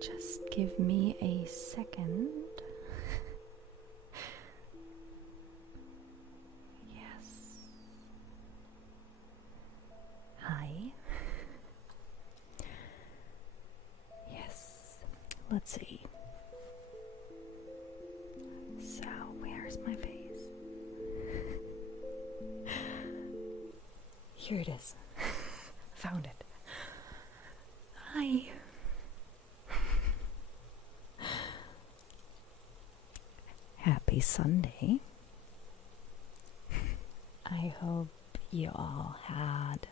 Just give me a second. Yes. Hi. Yes. Let's see. So, where's my face? Here it is. Found it. Hi. Happy Sunday. I hope you all had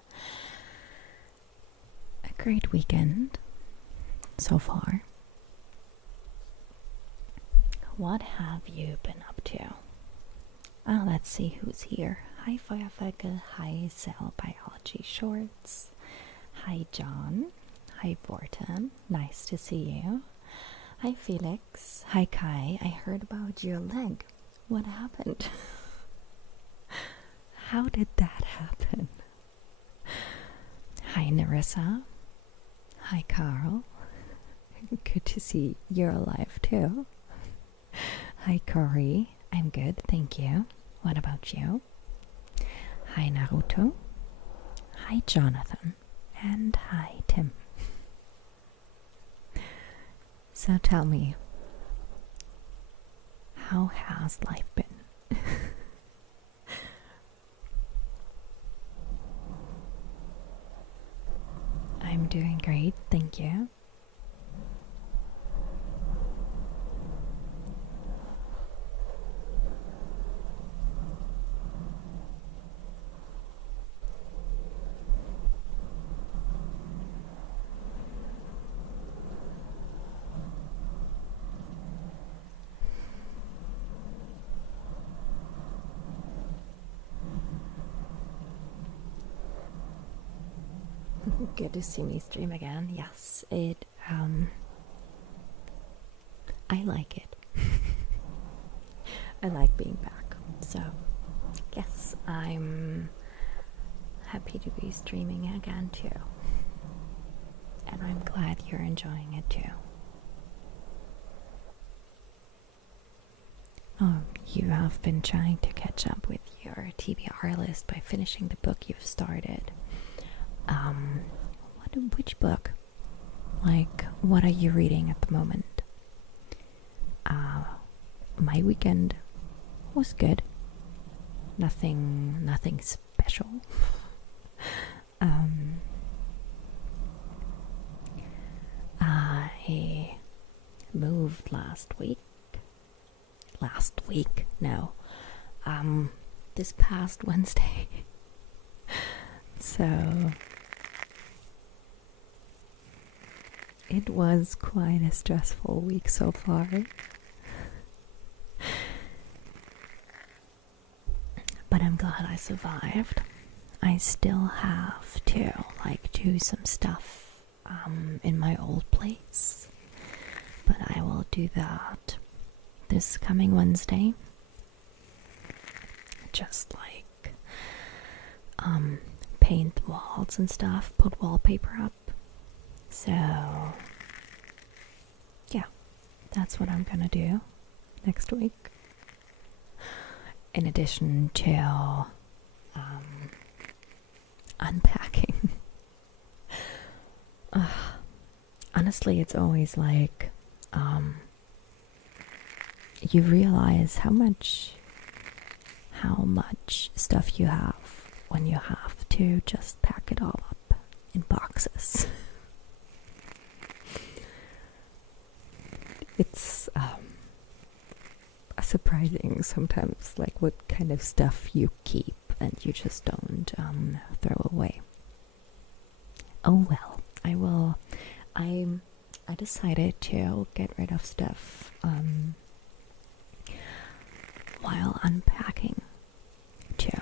a great weekend so far. What have you been up to? Let's see who's here. Hi Feuerfalke, hi Cell Biology Shorts, hi John, hi Vorten, nice to see you. Hi Felix, hi Kai, I heard about your leg. What happened? How did that happen? Hi Narissa, hi Carl, good to see you're alive too. Hi Corey, I'm good, thank you. What about you? Hi Naruto, hi Jonathan, and hi Tim. So tell me, how has life been? I'm doing great, thank you. Good to see me stream again. Yes, I like it. I like being back. So, yes, I'm happy to be streaming again too. And I'm glad you're enjoying it too. Oh, you have been trying to catch up with your TBR list by finishing the book you've started. Which book? Like, what are you reading at the moment? My weekend was good. Nothing special. I moved last week. No. This past Wednesday. So it was quite a stressful week so far. But I'm glad I survived. I still have to do some stuff in my old place. But I will do that this coming Wednesday. Just paint the walls and stuff, put wallpaper up. So yeah, that's what I'm gonna do next week. In addition to unpacking. Honestly, it's always you realize how much stuff you have when you have to just pack it all up in boxes. It's surprising sometimes, what kind of stuff you keep and you just don't throw away. Oh well, I decided to get rid of stuff while unpacking too.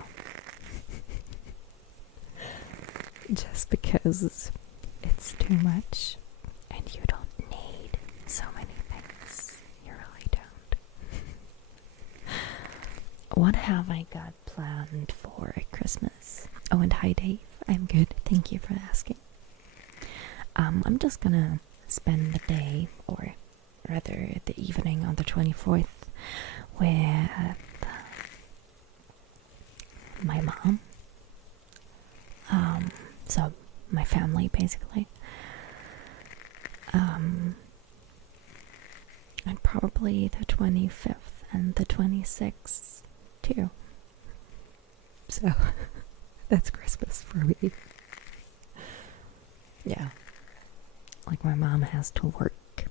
Just because it's too much and you don't need so many things. You really don't. What have I got planned for Christmas? Oh, and hi Dave. I'm good. Thank you for asking. I'm just gonna spend the day, or rather the evening on the 24th, with my mom. So my family basically. And probably the 25th and the 26th too. So that's Christmas for me. Yeah. Like my mom has to work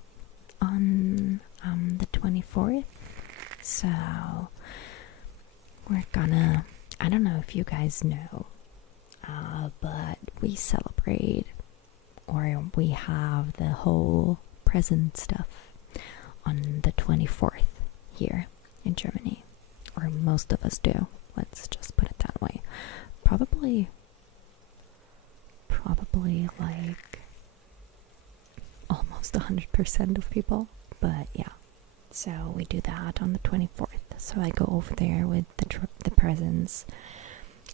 on the 24th. So we're gonna, I don't know if you guys know, but we celebrate, or we have the whole present stuff on the 24th here in Germany. Or most of us do. Let's just put it that way. Probably like almost 100% of people. But yeah. So we do that on the 24th. So I go over there with the presents.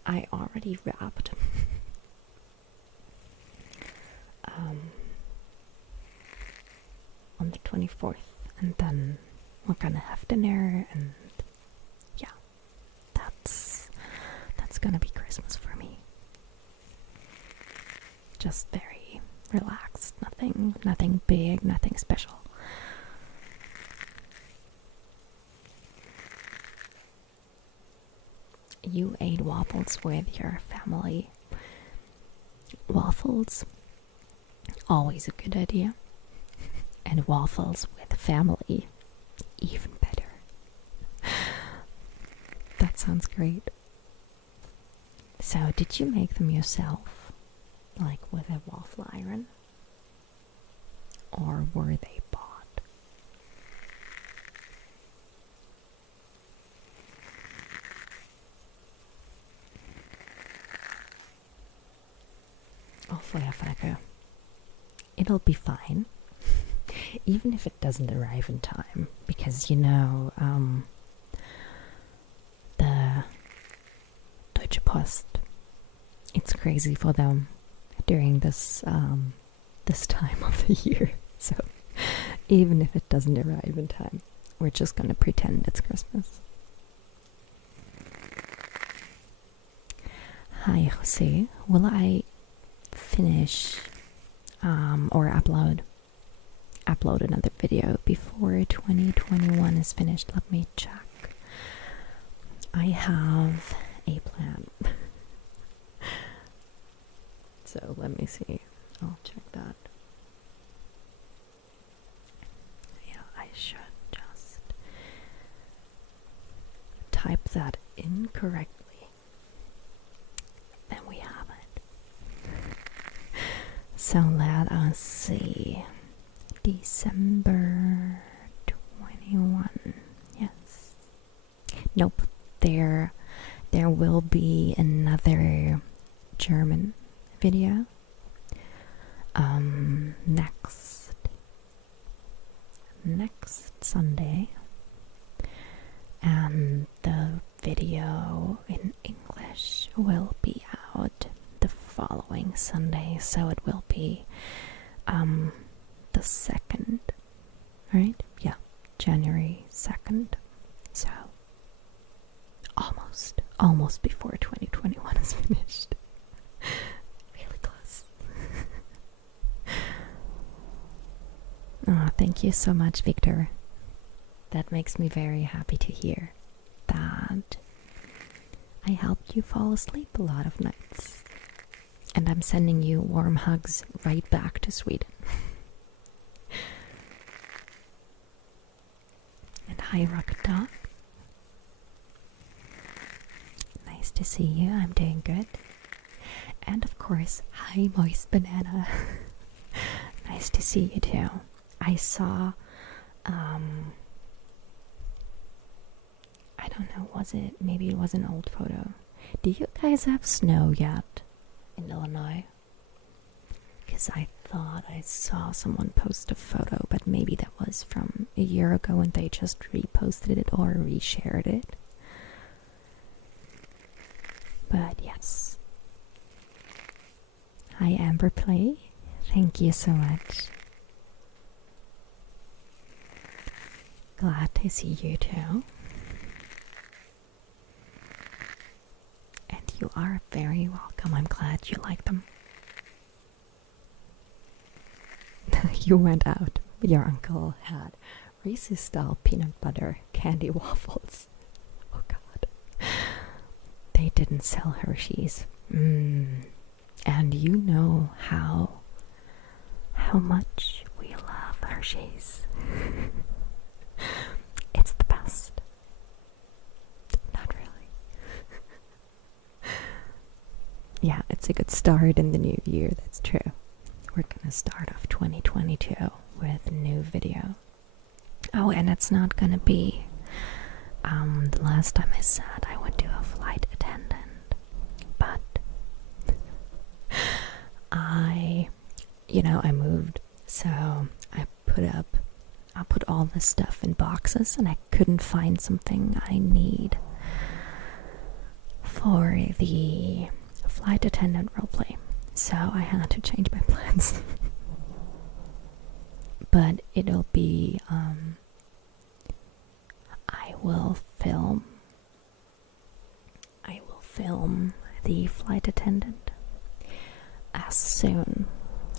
I already wrapped. On the 24th, and then we're gonna have dinner, and yeah, that's gonna be Christmas for me. Just very relaxed, nothing big, nothing special. You ate waffles with your family. Waffles, always a good idea. And waffles with family, even better. That sounds great. So, did you make them yourself? Like with a waffle iron? Or were they bought? Oh, Feuerwerke. It'll be fine. Even if it doesn't arrive in time, because the Deutsche Post, it's crazy for them during this time of the year. So even if it doesn't arrive in time, we're just gonna pretend it's Christmas. Hi Jose, will I finish or upload another video before 2021 is finished? Let me check. I have a plan. So let me see. I'll check that. Yeah, I should just type that incorrectly. Then we have it. So let us see. December 21. Yes. Nope. There will be another German video next Sunday, and the video in English will be out the following Sunday, so it will be the 2nd, right? Yeah, January 2nd. So almost before 2021 is finished. Really close. Oh, thank you so much, Victor. That makes me very happy to hear that I helped you fall asleep a lot of nights. And I'm sending you warm hugs right back to Sweden. And hi, Rocket Dog. Nice to see you. I'm doing good. And of course, hi, Moist Banana. Nice to see you too. I saw, I don't know, maybe it was an old photo. Do you guys have snow yet in Illinois? Because I thought I saw someone post a photo, but maybe that was from a year ago and they just reposted it or reshared it. But yes. Hi, Amber Play. Thank you so much. Glad to see you too. And you are very welcome. I'm glad you like them. You went out. Your uncle had Reese's style peanut butter candy waffles. Oh god. They didn't sell Hershey's. And you know how much we love Hershey's. It's the best. Not really. Yeah, it's a good start in the new year, that's true. We're gonna start off 2022 with a new video. Oh, and it's not gonna be the last time I said I would do a flight attendant, but I moved, so I put all this stuff in boxes, and I couldn't find something I need for the flight attendant roleplay. So I had to change my plans. But it'll be, I will film the flight attendant as soon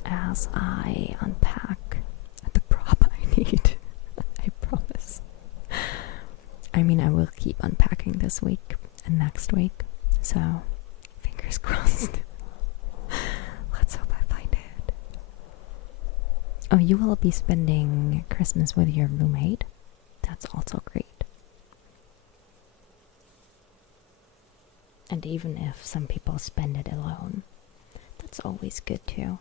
as I unpack the prop I need. I promise. I mean, I will keep unpacking this week and next week, so fingers crossed. Let's hope I find it. Oh, you will be spending Christmas with your roommate? That's also great. And even if some people spend it alone, that's always good too.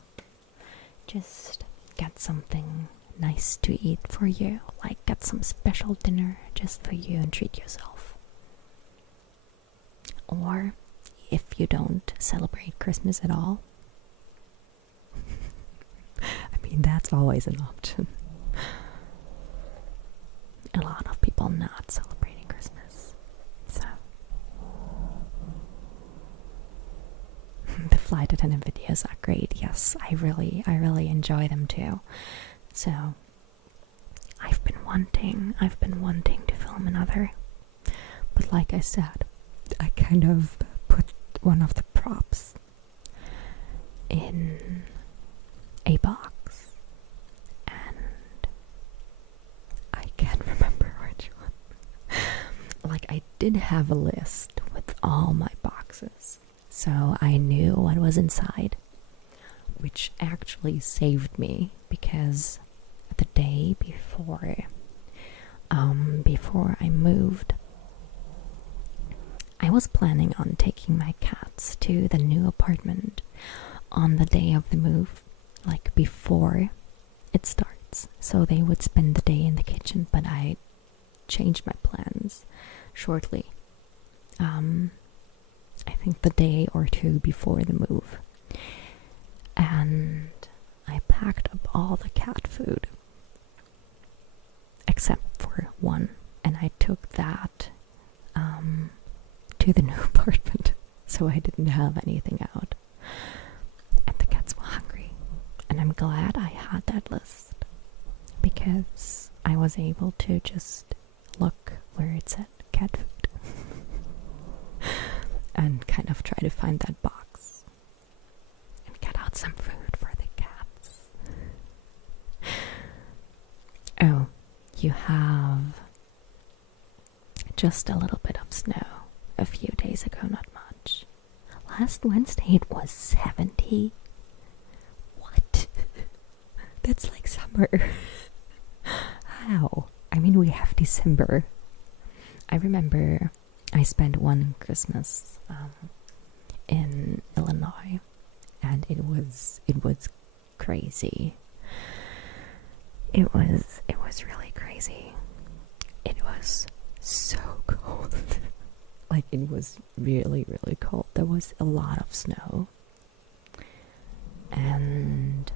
Just get something nice to eat for you, like get some special dinner just for you and treat yourself. Or if you don't celebrate Christmas at all, I mean, that's always an option. A lot of people not celebrating Christmas, so the flight attendant videos are great. Yes, I really enjoy them too. So I've been wanting to film another, but like I said, I kind of put one of the props in a box, and I can't remember which one. Like, I did have a list with all my boxes, so I knew what was inside, which actually saved me, because the day before I moved, I was planning on taking my cats to the new apartment on the day of the move, like before it starts, so they would spend the day in the kitchen, but I changed my plans shortly. I think the day or two before the move, and I packed up all the cat food except for one, and I took that to the new apartment, so I didn't have anything out, and the cats were hungry. And I'm glad I had that list, because I was able to just look where it said cat food and kind of try to find that box and get out some food for the cats. Oh, you have just a little bit of snow a few days ago, not much. Last Wednesday it was 70. What? That's like summer. How? I mean, we have December. I remember I spent one Christmas in Illinois, and it was crazy. It was really crazy. It was so cold. Like, it was really, really cold. There was a lot of snow. And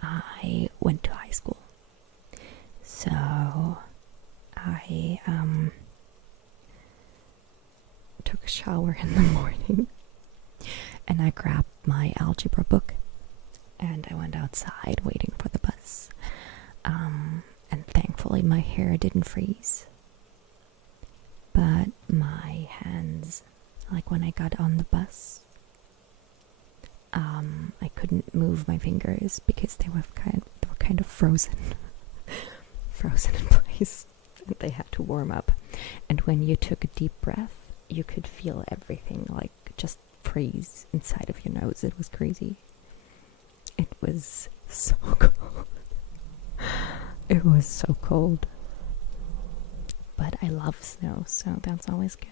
I went to high school. So I took a shower in the morning, and I grabbed my algebra book, and I went outside waiting for the bus. And thankfully Thankfully, my hair didn't freeze. But my hands, like when I got on the bus, I couldn't move my fingers because they were kind of frozen. Frozen in place. And they had to warm up. And when you took a deep breath, you could feel everything like just freeze inside of your nose. It was crazy. It was so cold. It was so cold. But I love snow, so that's always good.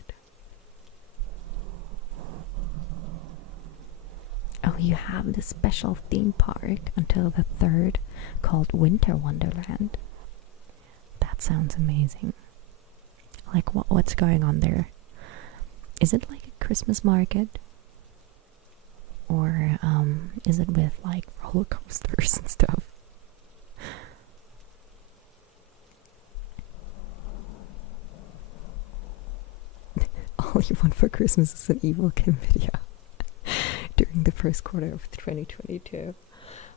Oh, you have this special theme park until the 3rd called Winter Wonderland. That sounds amazing. Like, what's going on there? Is it like a Christmas market? Or is it with like roller coasters and stuff? All you want for Christmas is an Evil Kim video during the first quarter of 2022.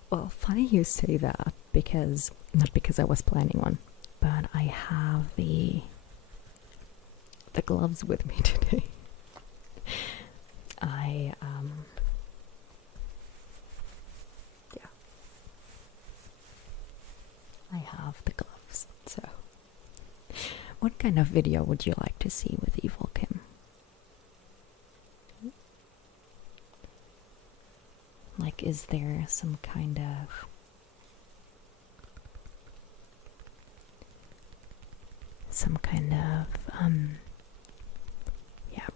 Well, funny you say that, because not because I was planning one, but I have the gloves with me today. I have the gloves. So, what kind of video would you like to see with Evil Kim? Like, is there some kind of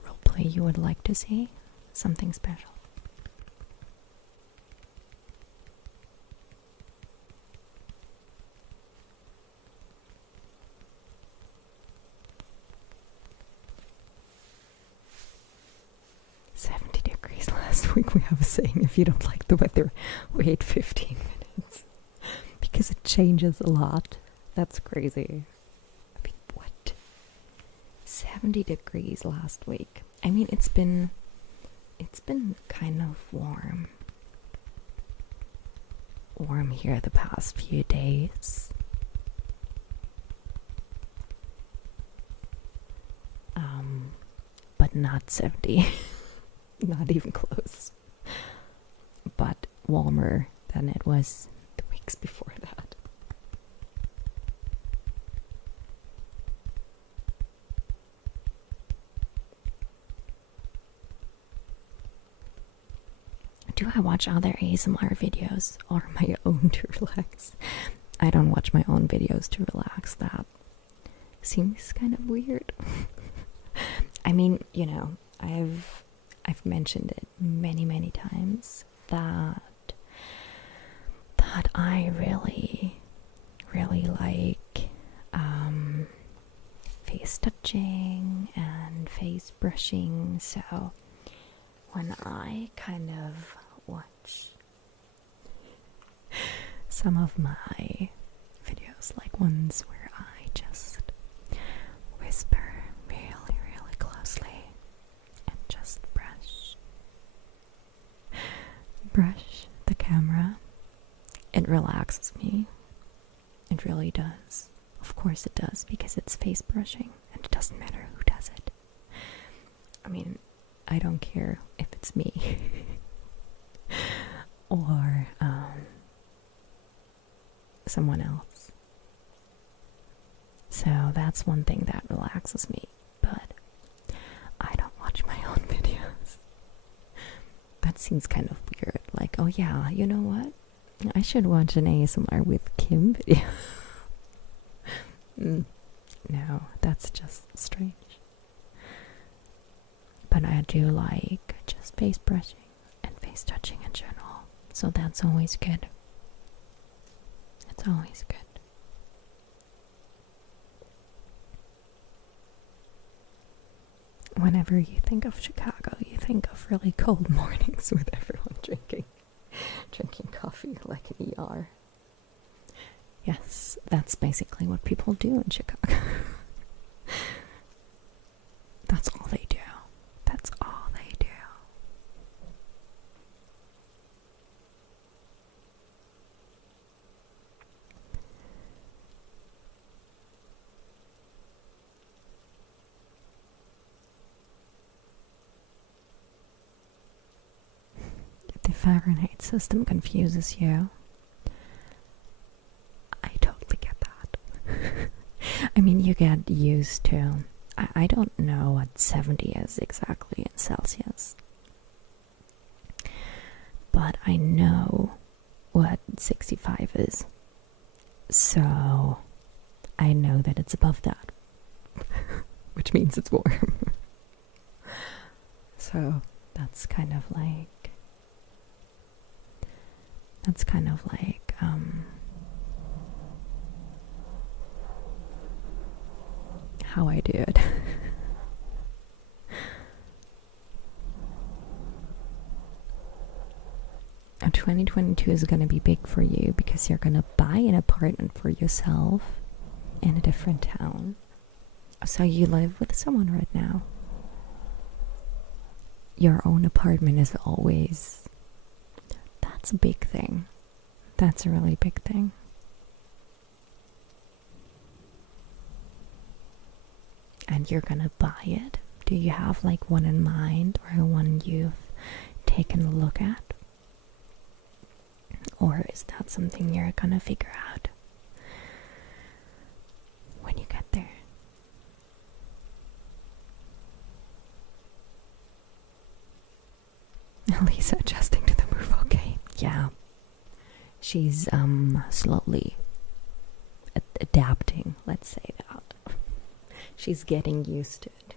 roleplay you would like to see? Something special? Last week we have a saying, if you don't like the weather, wait 15 minutes. Because it changes a lot. That's crazy. I mean, what? 70 degrees last week. I mean, it's been kind of warm. Warm here the past few days. But not 70. Not even close. But warmer than it was the weeks before that. Do I watch other ASMR videos or my own to relax? I don't watch my own videos to relax. That seems kind of weird. I mean, you know, I've mentioned it many times that I really like face touching and face brushing. So when I kind of watch some of my videos, like ones where I just whisper really closely and just brush the camera, it relaxes me. It really does. Of course it does, because it's face brushing and it doesn't matter who does it. I mean, I don't care if it's me or someone else. So that's one thing that relaxes me, but I don't watch my own videos. That seems kind of weird. Like, oh yeah, you know what? I should watch an ASMR with Kim video. No, that's just strange. But I do like just face brushing and face touching in general. So that's always good. It's always good. Whenever you think of Chicago, you think of really cold mornings with everyone drinking coffee like an ER. Yes, that's basically what people do in Chicago. That's all they do. That's all they do. Fahrenheit system confuses you. I totally get that. I mean, you get used to. I don't know what 70 is exactly in Celsius, but I know what 65 is. So I know that it's above that, which means it's warm. So that's kind of like how I do it. 2022 is going to be big for you because you're going to buy an apartment for yourself in a different town. So you live with someone right now. Your own apartment is always... That's a big thing. That's a really big thing. And you're gonna buy it? Do you have like one in mind or one you've taken a look at? Or is that something you're gonna figure out when you get there? Lisa adjusting to the move, okay. Yeah. She's slowly adapting, let's say that. She's getting used to it.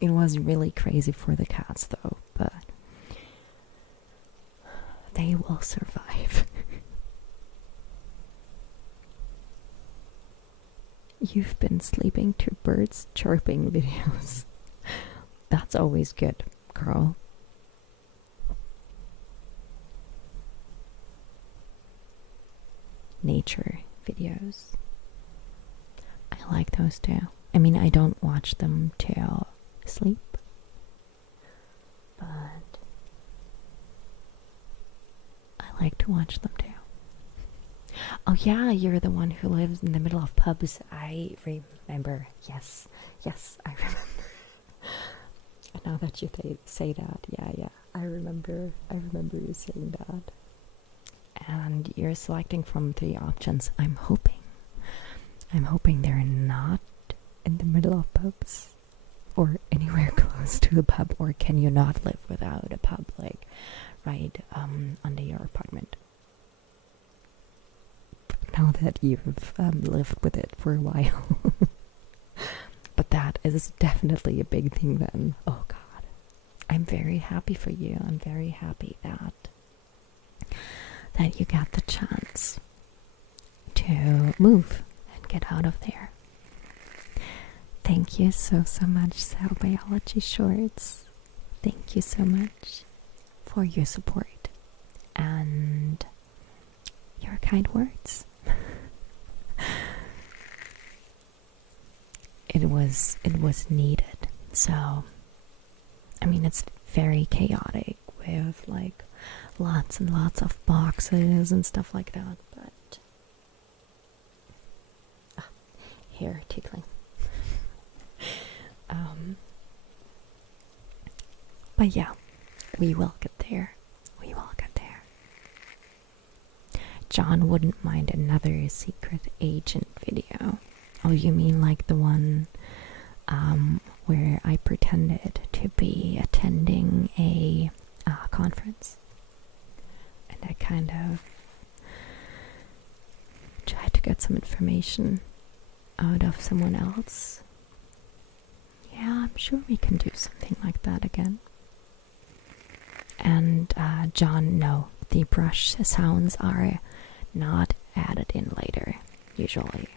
It was really crazy for the cats though, but they will survive. You've been sleeping to birds chirping videos. That's always good, girl. Nature videos. I like those too. I mean, I don't watch them till sleep, but I like to watch them too. Oh yeah, you're the one who lives in the middle of pubs. I remember. Yes, I remember. Now that you say that, yeah, I remember you saying that. And you're selecting from 3 options. I'm hoping they're not in the middle of pubs or anywhere close to a pub. Or can you not live without a pub, like right under your apartment? Now that you've lived with it for a while. But that is definitely a big thing then. Oh God, I'm very happy for you. I'm very happy that you got the chance to move and get out of there. Thank you so much, Cell Biology Shorts. Thank you so much for your support and your kind words. It was needed. So, I mean, it's very chaotic with like lots and lots of boxes and stuff like that, but hair tickling. But yeah, we will get there. John wouldn't mind another secret agent video. Oh, you mean like the one where I pretended to be attending a conference? And I kind of tried to get some information out of someone else. Yeah, I'm sure we can do something like that again. And John, no, the brush sounds are not added in later, usually.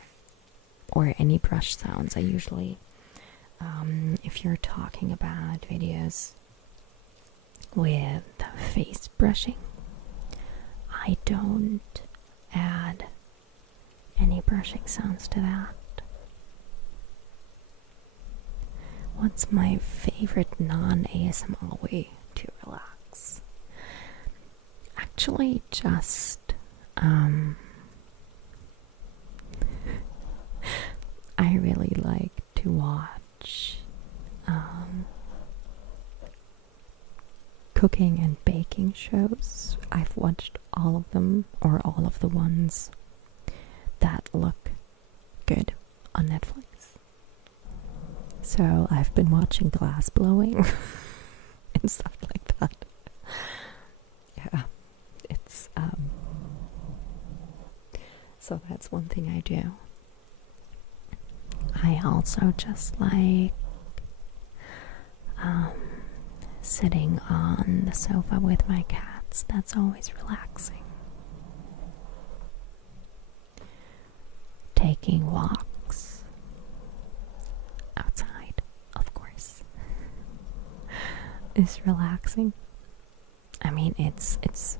Or any brush sounds. I usually, if you're talking about videos with face brushing, I don't add any brushing sounds to that. What's my favorite non-ASMR way to relax? Actually, just I really like to watch cooking and baking shows. I've watched all of them, or all of the ones that look good on Netflix. So I've been watching glass blowing and stuff like that. Yeah, it's so that's one thing I do. I also just like sitting on the sofa with my cats. That's always relaxing. Taking walks outside, of course, is relaxing. I mean, it's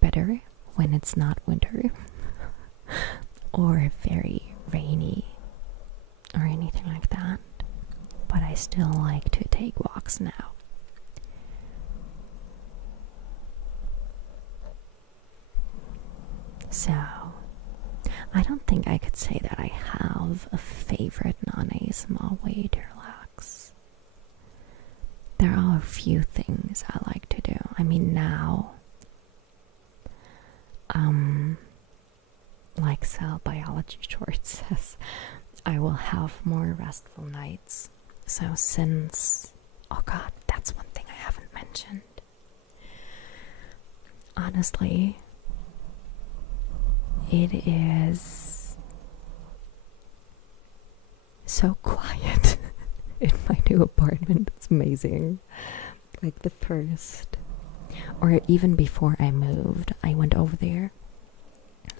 better when it's not winter or very rainy or anything like that, but I still like to take walks now. So I don't think I could say that I have a favorite non-ASMR way to relax. There are a few things I like to do. I mean, now, like cell biology short says, I will have more restful nights. So since, oh god, that's one thing I haven't mentioned. Honestly, it is so quiet in my new apartment. It's amazing. Like the first, or even before I moved, I went over there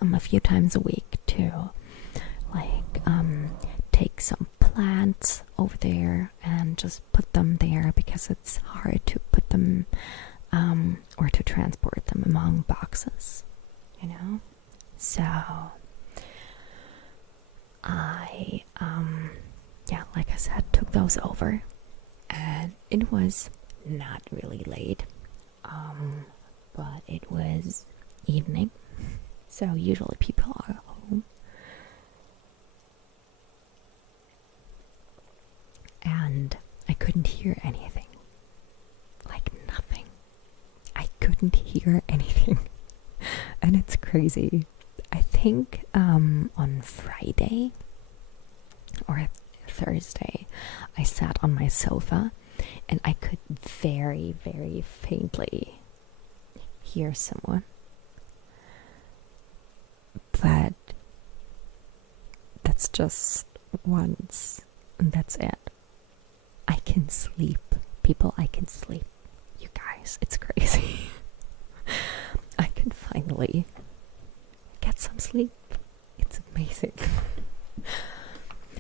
a few times a week to like take some plants over there and just put them there because it's hard to put them or to transport them among boxes, you know. So I yeah, like I said, took those over, and it was not really late, but it was evening, so usually people are home, and I couldn't hear anything, like nothing. I couldn't hear anything, and it's crazy. I think on Friday or Thursday, I sat on my sofa and I could very, very faintly hear someone. But that's just once, and that's it. I can sleep. People, I can sleep. You guys, it's crazy. I can finally get some sleep. It's amazing.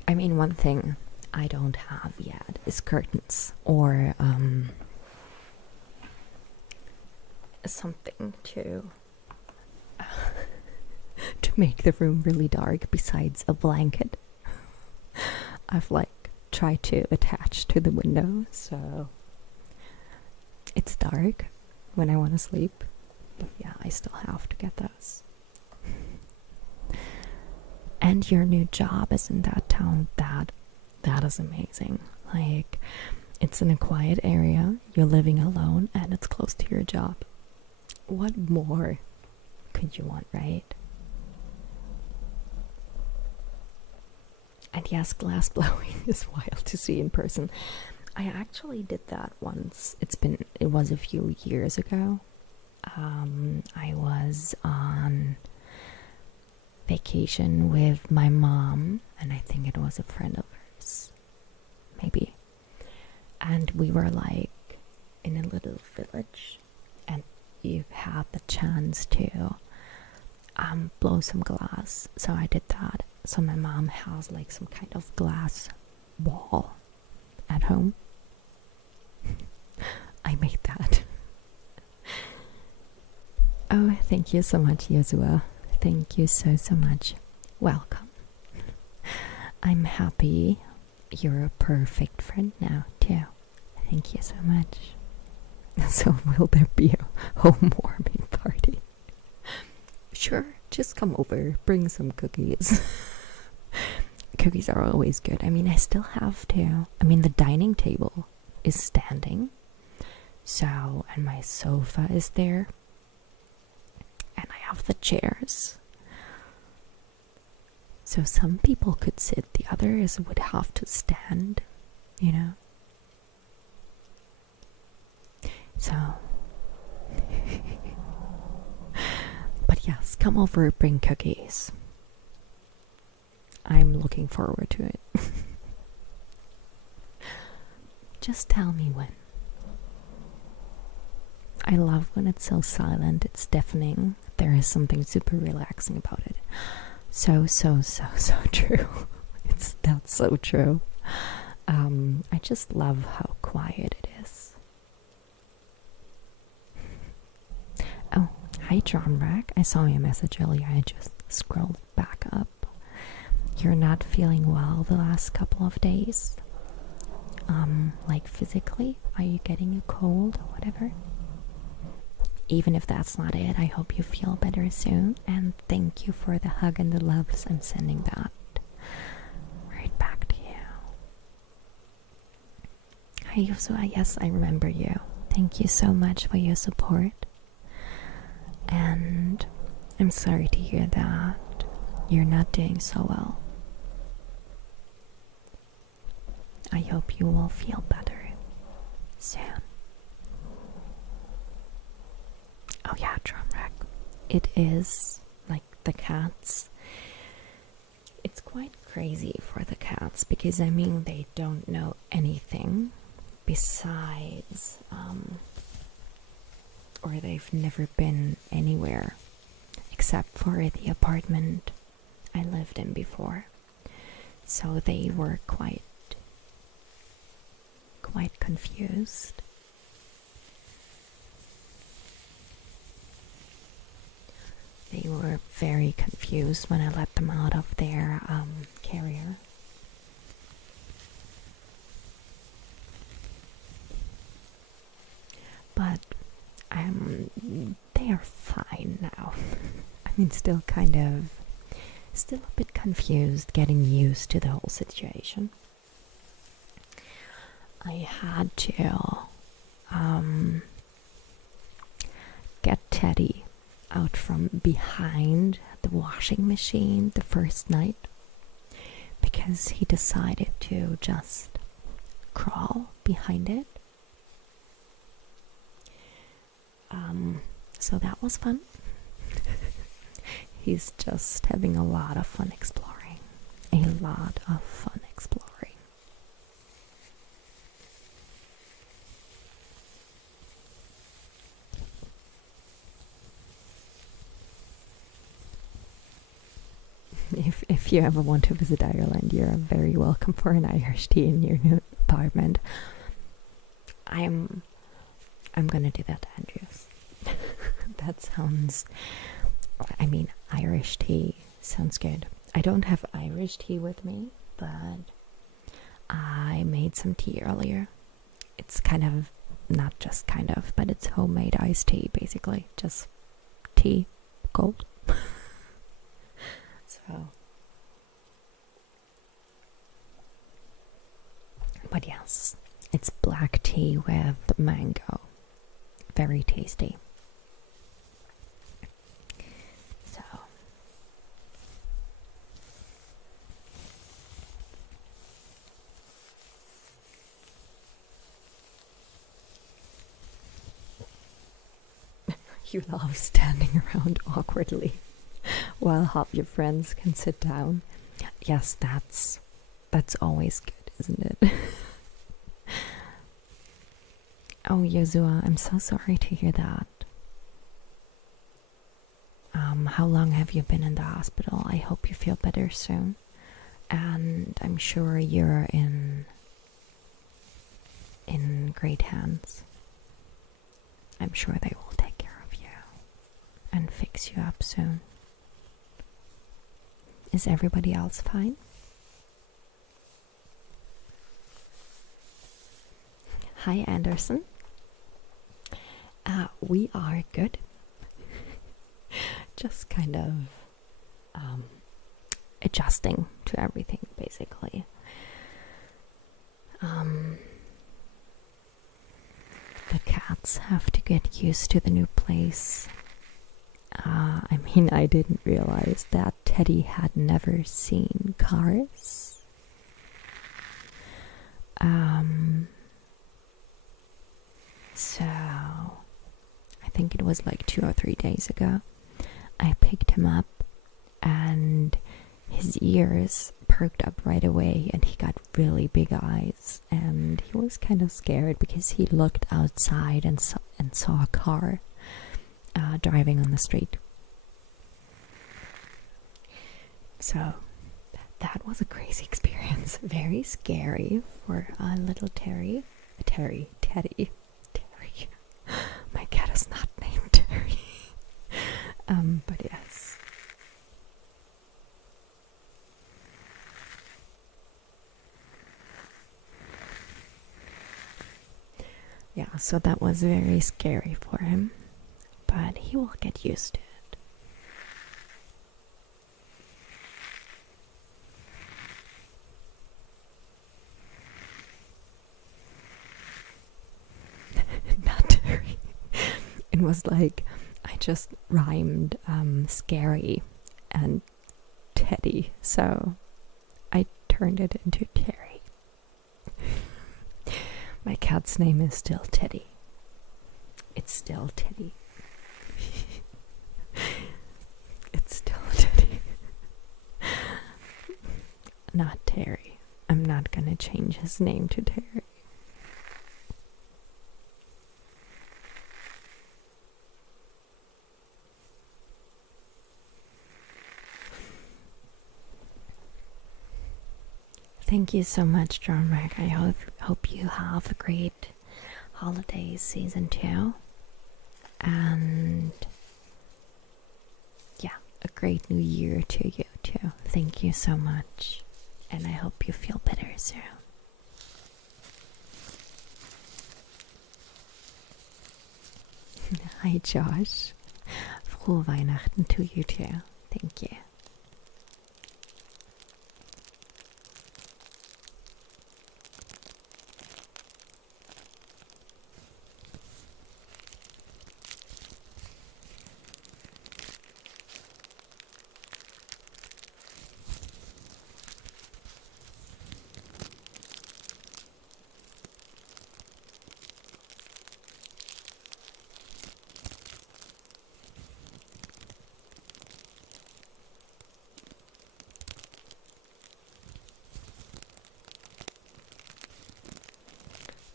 I mean, one thing I don't have yet is curtains or something to make the room really dark besides a blanket. I've like tried to attach to the window so it's dark when I want to sleep. But yeah, I still have to get those. And your new job is in that town. That is amazing. Like, it's in a quiet area, you're living alone, and it's close to your job. What more could you want, right? And yes, glass blowing is wild to see in person. I actually did that once. It was a few years ago. I was on vacation with my mom, and I think it was a friend of hers, maybe. And we were like in a little village, and you had the chance to blow some glass. So I did that. So my mom has like some kind of glass wall at home. I made that. Oh, thank you so much, Yosua. Thank you so much. Welcome. I'm happy you're a perfect friend now, too. Thank you so much. So, will there be a home warming party? Sure, just come over, bring some cookies. Cookies are always good. I mean, I still have to. I mean, the dining table is standing, So, and my sofa is there, and I have the chairs. So some people could sit, the others would have to stand, you know. So, but yes, come over, bring cookies. I'm looking forward to it. Just tell me when. I love when it's so silent, it's deafening. There is something super relaxing about it. So true. That's so true. I just love how quiet it is. Oh, hi John Rack. I saw your message earlier. I just scrolled back up. You're not feeling well the last couple of days? Like physically? Are you getting a cold or whatever? Even if that's not it, I hope you feel better soon. And thank you for the hug and the loves. I'm sending that right back to you. Hi Yusua, yes, I remember you. Thank you so much for your support. And I'm sorry to hear that you're not doing so well. I hope you will feel better soon. Oh yeah, drum rack. It is like the cats. It's quite crazy for the cats because I mean they don't know anything besides, or they've never been anywhere except for the apartment I lived in before. So they were quite confused. They were very confused when I let them out of their carrier. But they are fine now. I mean, still a bit confused, getting used to the whole situation. I had to get Teddy out from behind the washing machine the first night because he decided to just crawl behind it. So that was fun. He's just having a lot of fun exploring. If you ever want to visit Ireland, you're very welcome for an Irish tea in your new apartment. I'm gonna do that, Andrews. That sounds, I mean, Irish tea sounds good. I don't have Irish tea with me, but I made some tea earlier. It's kind of, not just kind of, but it's homemade iced tea, basically. Just tea, cold. So, but yes, it's black tea with mango. Very tasty. So, you love standing around awkwardly while half your friends can sit down. Yes, that's always good, isn't it? Oh, Yozua, I'm so sorry to hear that. How long have you been in the hospital? I hope you feel better soon. And I'm sure you're in great hands. I'm sure they will take care of you and fix you up soon. Is everybody else fine? Hi, Anderson. We are good. Just kind of adjusting to everything, basically. the cats have to get used to the new place. I mean, I didn't realize that Teddy had never seen cars. So, I think it was like 2 or 3 days ago, I picked him up and his ears perked up right away and he got really big eyes, and he was kind of scared because he looked outside and saw a car driving on the street. So that was a crazy experience. Very scary for little Teddy. My cat is not named Terry. But yes. Yeah, so that was very scary for him, but he will get used to it. Not Terry. It was like I just rhymed scary and Teddy, so I turned it into Terry. My cat's name is still Teddy. It's still Teddy. It's still Teddy. Not Terry. I'm not gonna change his name to Terry. Thank you so much, John Rick. I hope you have a great holiday season 2. And yeah, a great new year to you too. Thank you so much. And I hope you feel better soon. Hi, Josh. Frohe Weihnachten to you too. Thank you.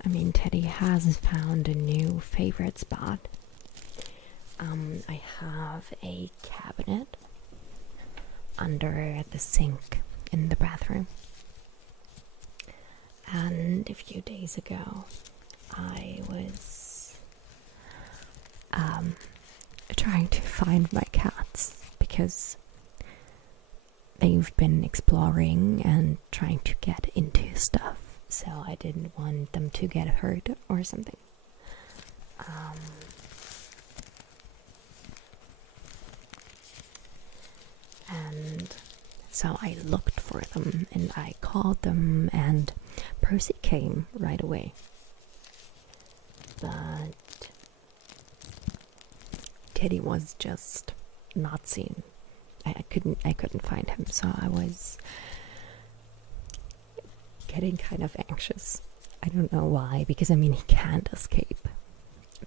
I mean, Teddy has found a new favorite spot. I have a cabinet under the sink in the bathroom. And a few days ago, I was trying to find my cats because they've been exploring and trying to get into stuff. So I didn't want them to get hurt or something. And so I looked for them and I called them, and Percy came right away. But Teddy was just not seen. I couldn't find him, so I was getting kind of anxious. I don't know why, because I mean, he can't escape.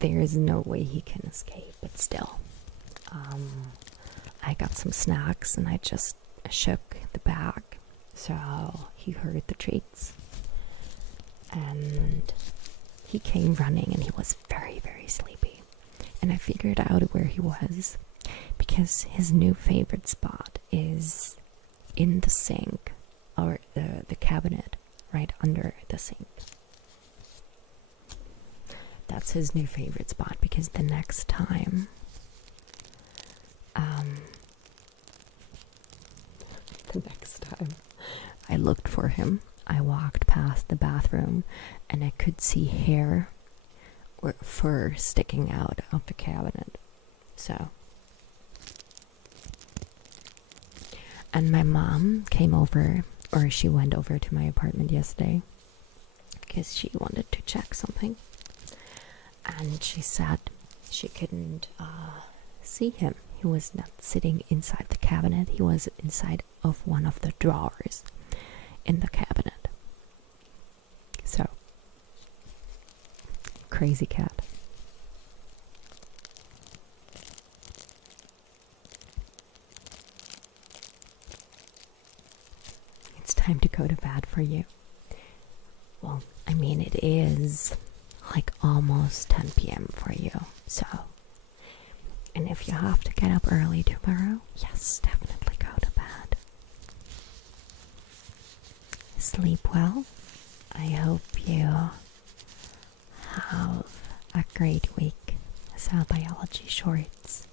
There is no way he can escape, but still. I got some snacks and I just shook the bag so he heard the treats. And he came running and he was very, very sleepy. And I figured out where he was, because his new favorite spot is in the sink, or the cabinet right under the sink. That's his new favorite spot, because the next time I looked for him, I walked past the bathroom and I could see hair or fur sticking out of the cabinet. So, and my mom came over, or she went over to my apartment yesterday because she wanted to check something. and she said she couldn't see him. He was not sitting inside the cabinet, he was inside of one of the drawers in the cabinet. So, crazy cat. It's time to go to bed for you. Well, I mean, it is like almost 10 p.m. for you, so. And if you have to get up early tomorrow, yes, definitely go to bed. Sleep well. I hope you have a great week as our biology shorts.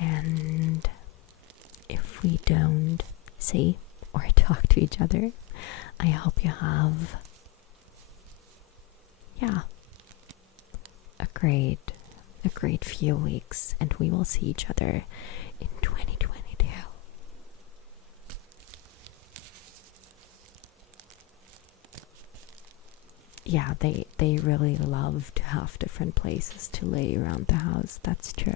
And if we don't see or talk to each other, I hope you have, a great few weeks, and we will see each other in 2022. Yeah, they really love to have different places to lay around the house. That's true.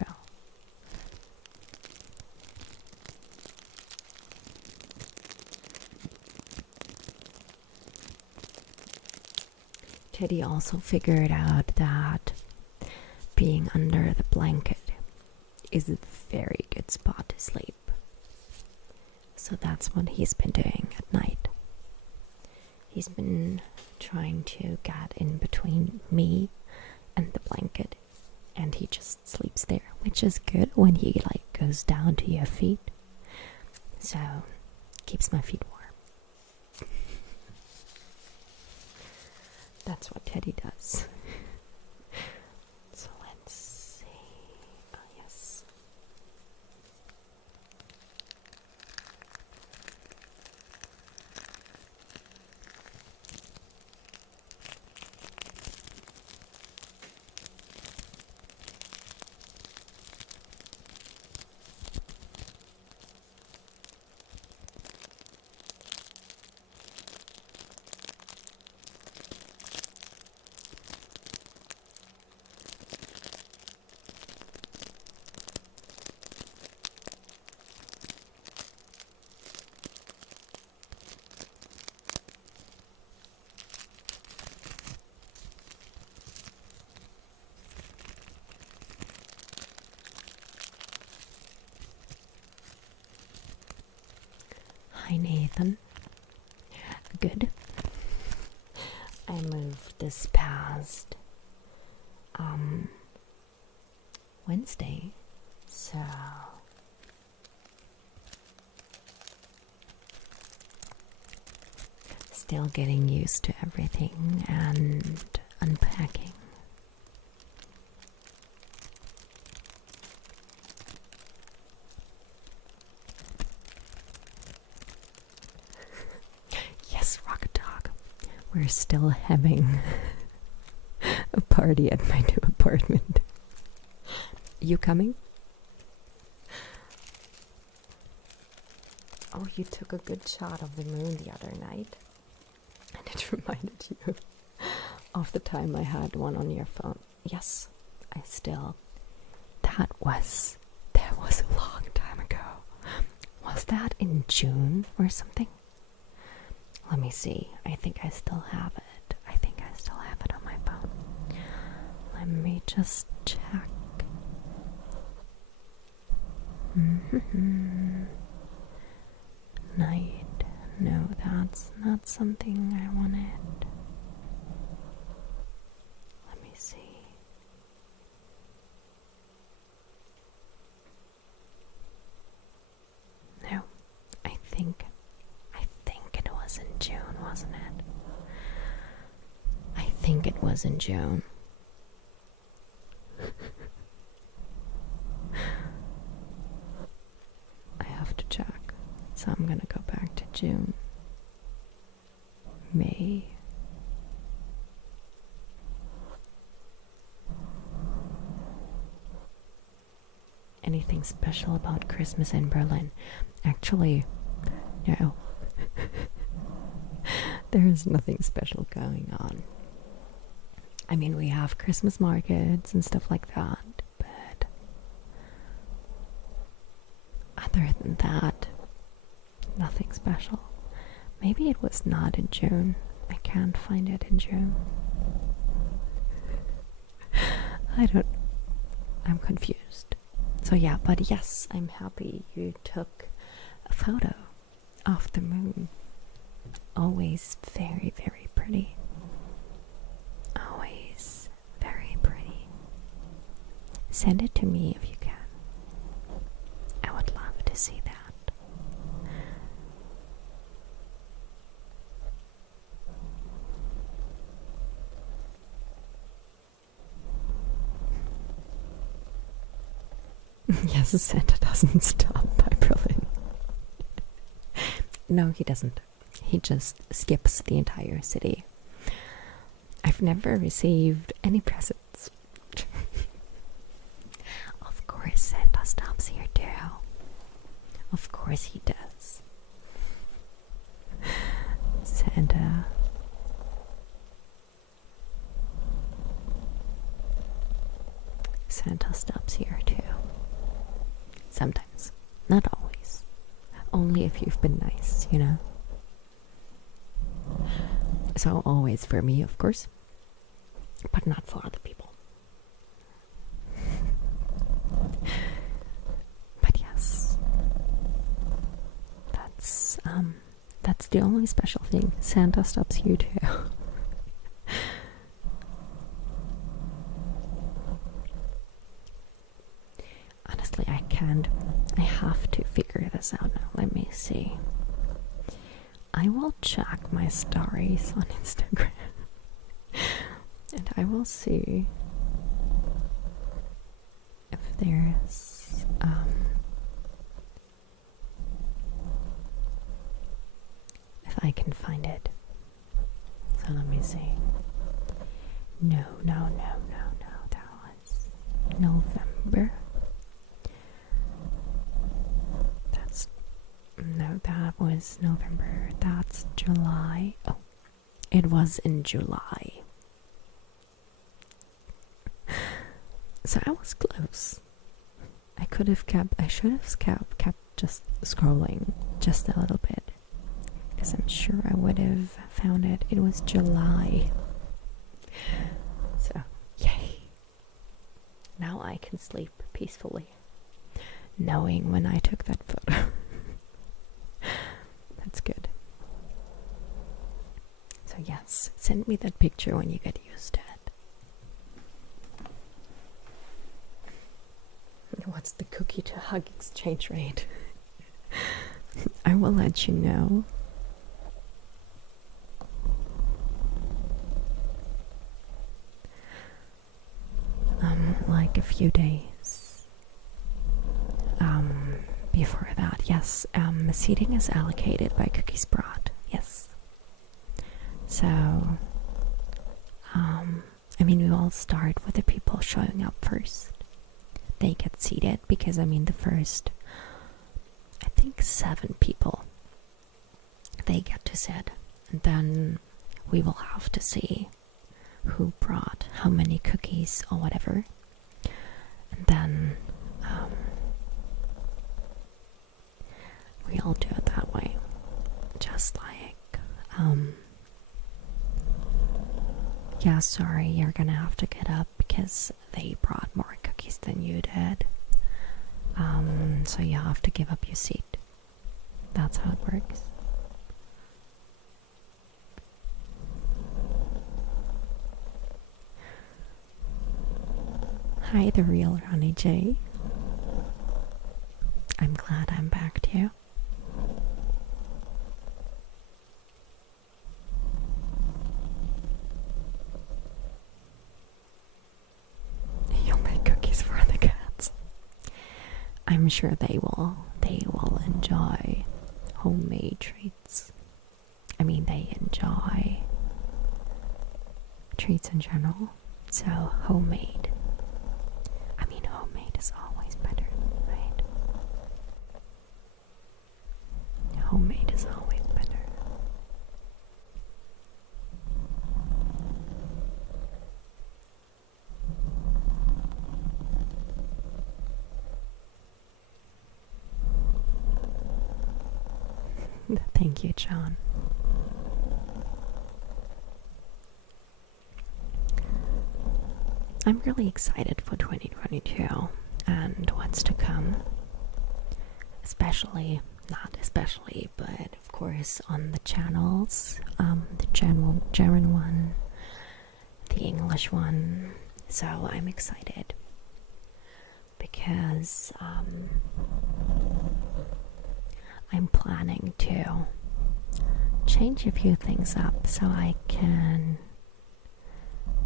Teddy also figured out that being under the blanket is a very good spot to sleep. So that's what he's been doing at night. He's been trying to get in between me and the blanket, and he just sleeps there, which is good when he goes down to your feet. So keeps my feet warm. That's what Teddy does. So let's see. Oh, yes. Hi, Nathan. Good. I moved this past Wednesday, so still getting used to everything and unpacking. Yes, Rocket Dog. We're still having a party at my new apartment. You coming? Oh, you took a good shot of the moon the other night. And it reminded you of the time I had one on your phone. Yes, that was a long time ago. Was that in June or something? Let me see. I think I still have it. On my phone. Let me just check. Night. No, that's not something I wanted. Let me see. No, I think it was in June, wasn't it? I think it was in June. I have to check. So I'm gonna go back to June. May. Anything special about Christmas in Berlin? Actually, no. There is nothing special going on. I mean, we have Christmas markets and stuff like that, but other than that, nothing special. Maybe it was not in June. I can't find it in June. I'm confused. So yeah, but yes, I'm happy you took a photo of the moon. Always very, very pretty. Always very pretty. Send it to me if you can. I would love to see that. Yes, Santa doesn't stop by Berlin. No, he doesn't. He just skips the entire city. I've never received any presents. Of course, Santa stops here too. Of course, he does. Santa. Santa stops here too. Sometimes. Not always. Only if you've been nice, you know? So always for me, of course. But not for other people. But yes. That's the only special thing. Santa stops here too. Honestly, I can't. I have to figure this out now. Let me see. I will check my stories on Instagram. And I will see if there's if I can find it. So let me see. No. That was November. No, that was November. That's July. Oh, it was in July. So I was close. I should have kept just scrolling just a little bit. Because I'm sure I would have found it. It was July. So, yay. Now I can sleep peacefully. Knowing when I took that photo. That's good. So yes, send me that picture when you get used to it. What's the cookie to hug exchange rate? I will let you know. Like a few days before that. Yes, seating is allocated by Cookies Brought. Yes. So, I mean, we all start with the people showing up first. They get seated because, I mean, the first, I think 7 people, they get to sit. And then we will have to see who brought how many cookies or whatever. And then we all do it that way. Just like, yeah, sorry, you're gonna have to get up because they brought more cookies than you did. So you have to give up your seat. That's how it works. Hi, the real Ronnie J. I'm glad I'm back too. You'll make cookies for the cats. I'm sure they will enjoy homemade treats. I mean, they enjoy treats in general. So homemade. I mean, homemade is always better, right? Homemade is always better. Thank you, John. I'm really excited for 2022 and what's to come. Not especially, but of course on the channels, the German one, the English one. So I'm excited because I'm planning to change a few things up so I can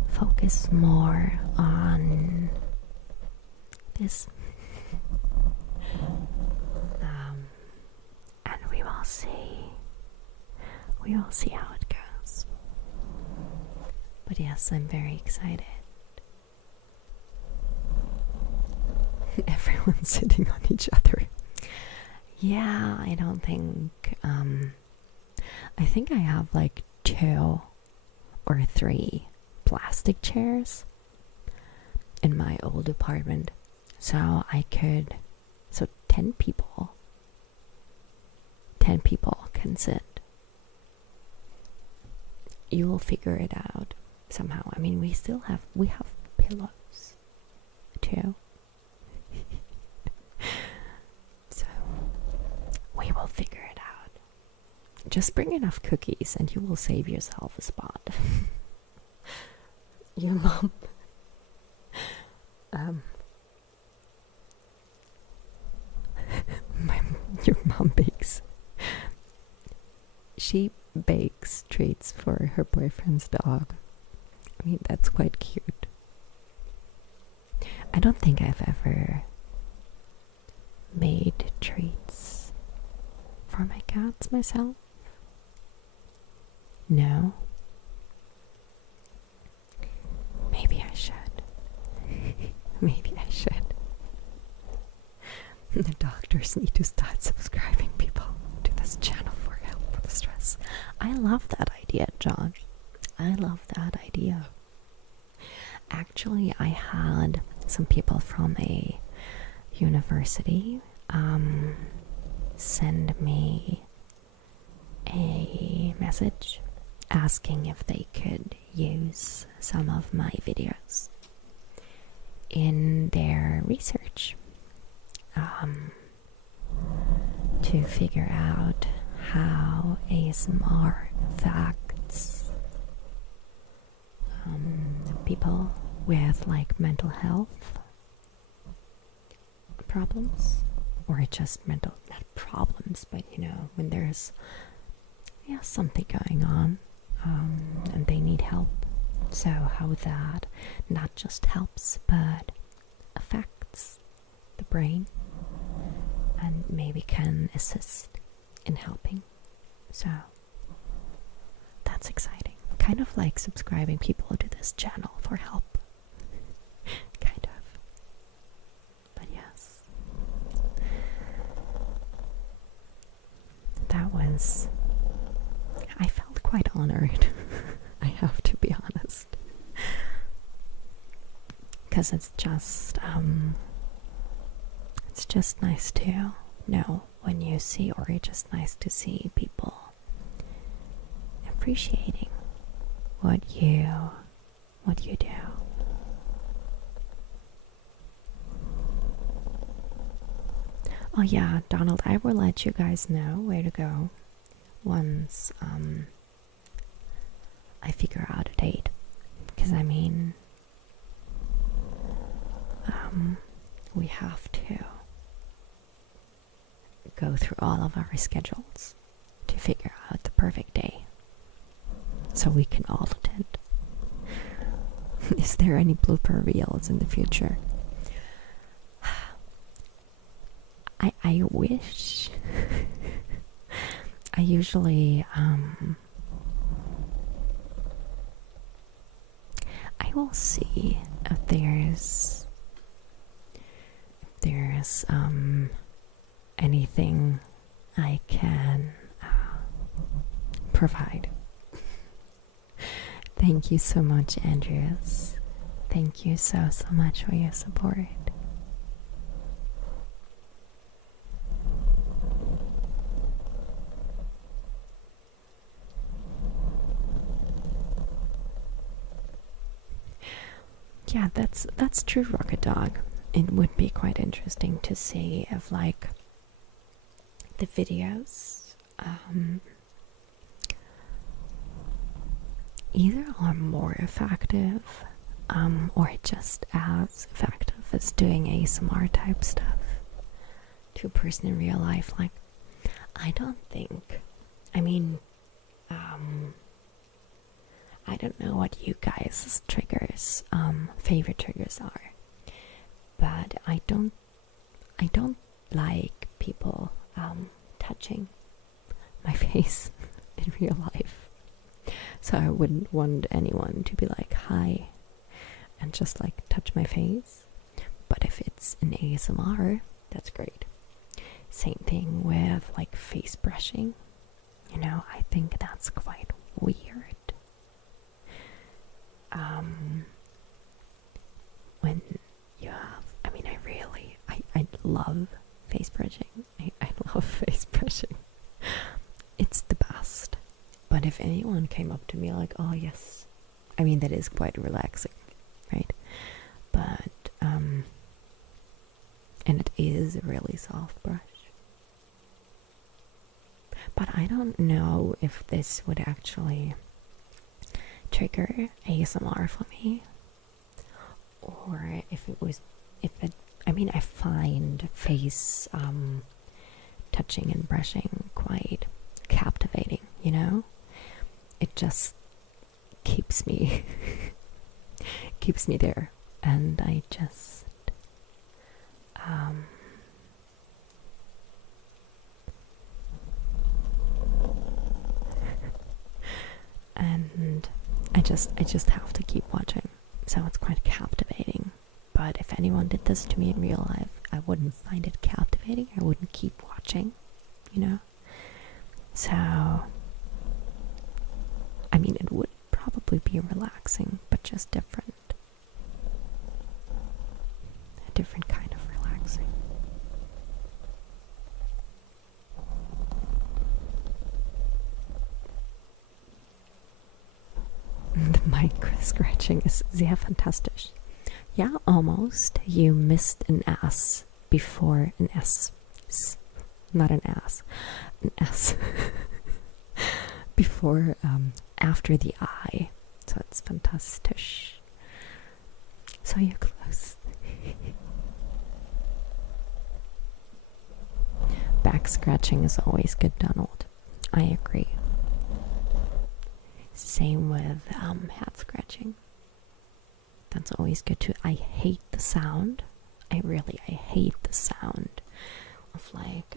focus more on this. And we will see. We will see how it goes. But yes, I'm very excited. Everyone's sitting on each other. Yeah, I don't think. I think I have like 2 or 3 plastic chairs in my old apartment. So 10 people. 10 people can sit. You will figure it out somehow. I mean, we have pillows too. So we will figure it out. Just bring enough cookies and you will save yourself a spot. Your mom your mom bakes. She bakes treats for her boyfriend's dog. I mean, that's quite cute. I don't think I've ever made treats for my cats myself. No. Maybe I should. Maybe I should. The doctors need to start subscribing people to this channel for help with stress. I love that idea, John. I love that idea. Actually, I had some people from a university send me a message asking if they could use some of my videos in their research to figure out how ASMR affects people with like mental health problems, or just mental, not problems, but you know, when there's something going on and they need help. So how that not just helps but affects the brain and maybe can assist in helping. So that's exciting. Kind of like subscribing people to this channel for help. Kind of. But yes. I felt quite honored. I have to be honest. Because it's just nice to know when you see, or it's just nice to see people appreciating what you do. Oh yeah, Donald, I will let you guys know where to go once I figure out a date. Because I mean, we have to go through all of our schedules to figure out the perfect day so we can all attend. Is there any blooper reels in the future? I wish. I usually I will see if there's anything I can provide. Thank you so much, Andreas. Thank you so much for your support. yeah, that's true, Rocket Dog. It would be quite interesting to see if like the videos either are more effective or just as effective as doing ASMR type stuff to a person in real life. Like, I don't think, I mean, I don't know what you guys' triggers, favorite triggers are, but I don't like people touching my face in real life. So I wouldn't want anyone to be like, hi, and just like touch my face. But if it's an ASMR, that's great. Same thing with like face brushing. You know, I think that's quite weird. When you have, I mean, I love face brushing. I love face brushing. It's the best. But if anyone came up to me like, oh yes, I mean, that is quite relaxing, right? But, and it is a really soft brush. But I don't know if this would actually trigger ASMR for me, or if it, I mean, I find face touching and brushing quite captivating, you know? It just keeps me keeps me there, and I just and I just have to keep watching, so it's quite captivating. But if anyone did this to me in real life, I wouldn't find it captivating. I wouldn't keep watching, you know? So, I mean, it would probably be relaxing, but just different. A different kind of relaxing. The mic scratching is sehr fantastisch. Yeah, almost. You missed an S before an S. Not an ass. An S. Before, after the I. So it's fantastisch. So you're close. Back scratching is always good, Donald. I agree. Same with head scratching. That's always good too. I hate the sound. I hate the sound of like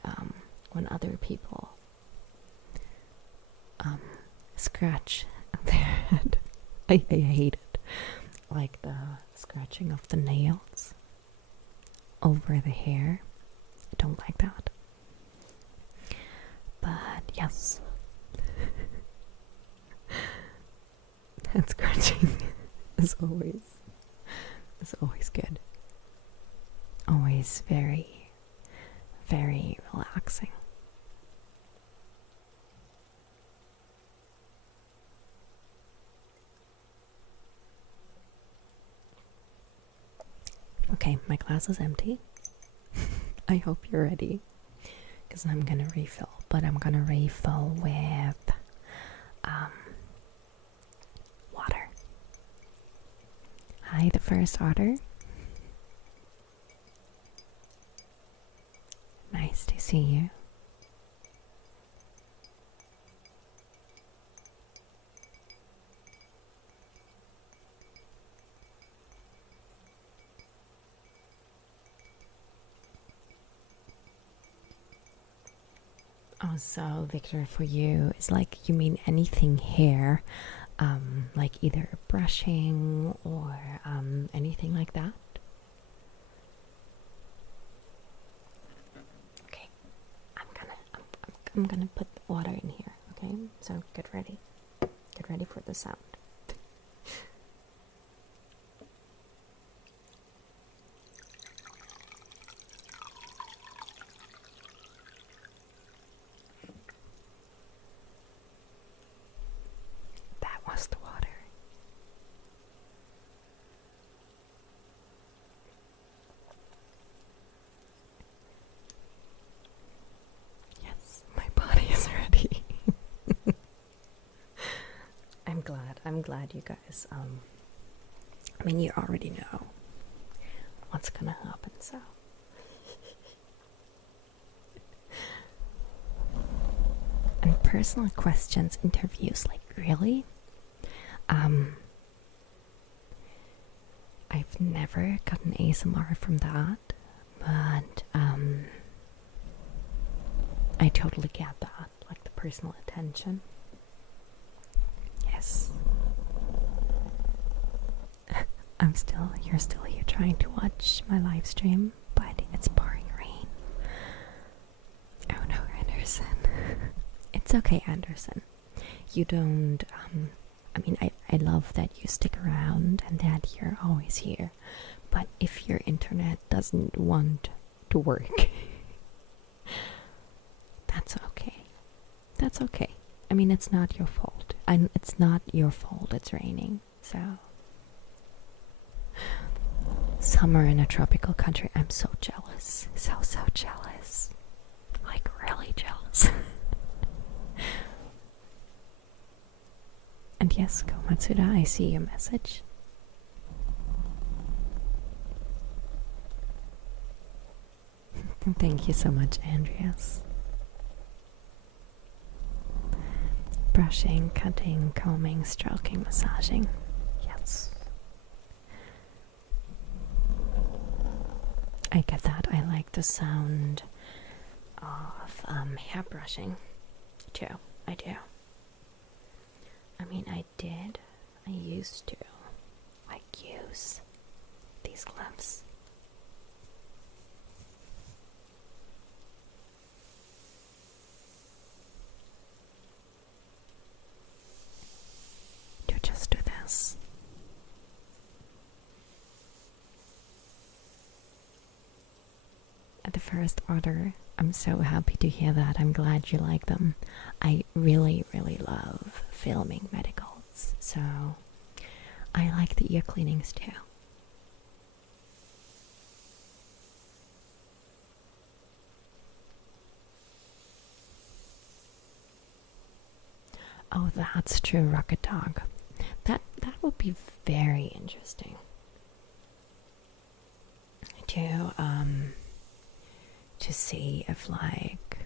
when other people scratch their head. I hate it. Like the scratching of the nails over the hair. I don't like that. But yes. Head scratching is always good. Always very, very relaxing. Okay, my glass is empty. I hope you're ready, because I'm gonna refill, but I'm gonna refill with water. Hi, the first order. Nice to see you. Oh, so Victor, for you, it's like you mean anything hair, like either brushing or anything like that? Okay, I'm gonna put the water in here. Okay, so get ready for the sound. That was the water. I'm glad you guys, I mean, you already know what's gonna happen, so. And personal questions, interviews, like, really? I've never gotten ASMR from that, but I totally get that, like the personal attention. Yes. You're still here trying to watch my live stream, but it's pouring rain. Oh no, Anderson. It's okay, Anderson. You don't, I mean, I love that you stick around and that you're always here, but if your internet doesn't want to work, that's okay. That's okay. I mean, it's not your fault. It's not your fault it's raining, so. Summer in a tropical country. I'm so jealous. So jealous. Like, really jealous. And yes, Komatsuda, I see your message. Thank you so much, Andreas. Brushing, cutting, combing, stroking, massaging. Yes. I get that. I like the sound of hair brushing too. I do. I mean, I used to like use these gloves. To just do this. At the first order, I'm so happy to hear that. I'm glad you like them. I really, really love filming medicals, so I like the ear cleanings too. Oh, that's true, Rocket Dog. That would be very interesting to see if, like,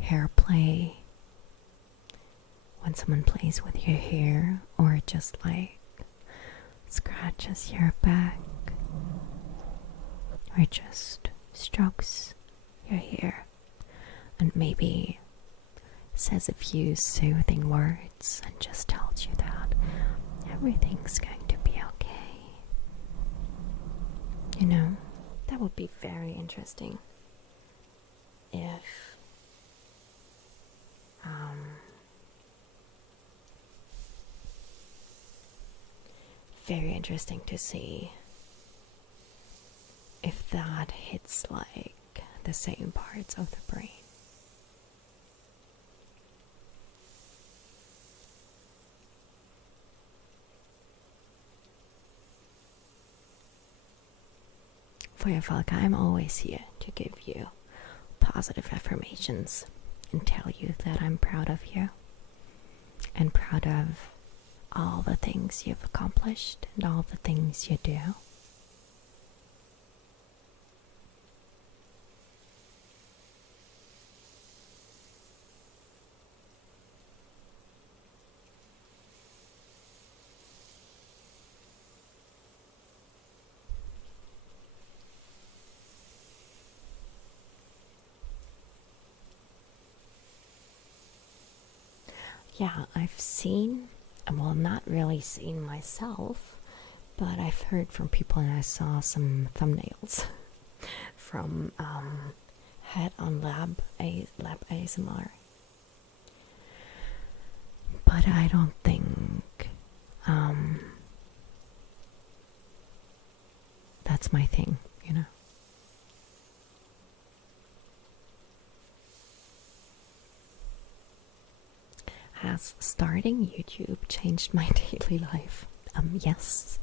hair play when someone plays with your hair, or just like scratches your back, or just strokes your hair and maybe says a few soothing words and just tells you that everything's going to be okay. You know, that would be very interesting if very interesting to see if that hits like the same parts of the brain. Feuerfalke, I'm always here to give you positive affirmations and tell you that I'm proud of you and proud of all the things you've accomplished and all the things you do. Yeah, I've seen, well, not really seen myself, but I've heard from people, and I saw some thumbnails from Head on Lab ASMR. But I don't think that's my thing, you know. Has starting YouTube changed my daily life? Yes.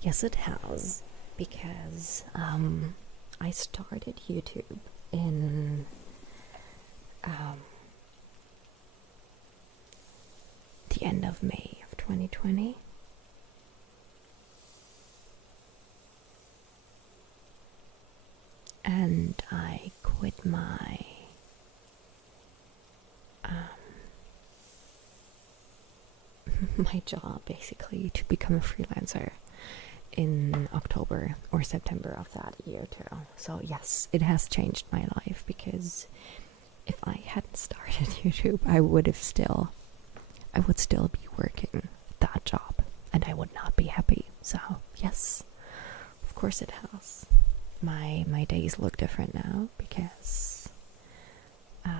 Yes, it has. Because I started YouTube in the the end of May of 2020. And I quit my my job basically to become a freelancer in October or September of that year too. So yes, it has changed my life, because if I hadn't started YouTube, I would still be working that job, and I would not be happy. So yes, of course it has. My days look different now, because well,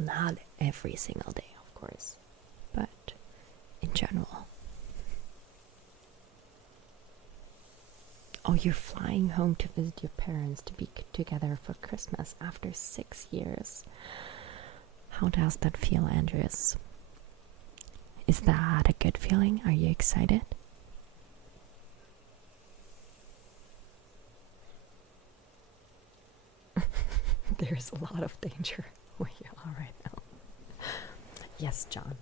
not every single day, of course, but in general. Oh, you're flying home to visit your parents to be together for Christmas after 6 years. How does that feel, Andreas? Is that a good feeling? Are you excited? There's a lot of danger where you are right now. Yes, John.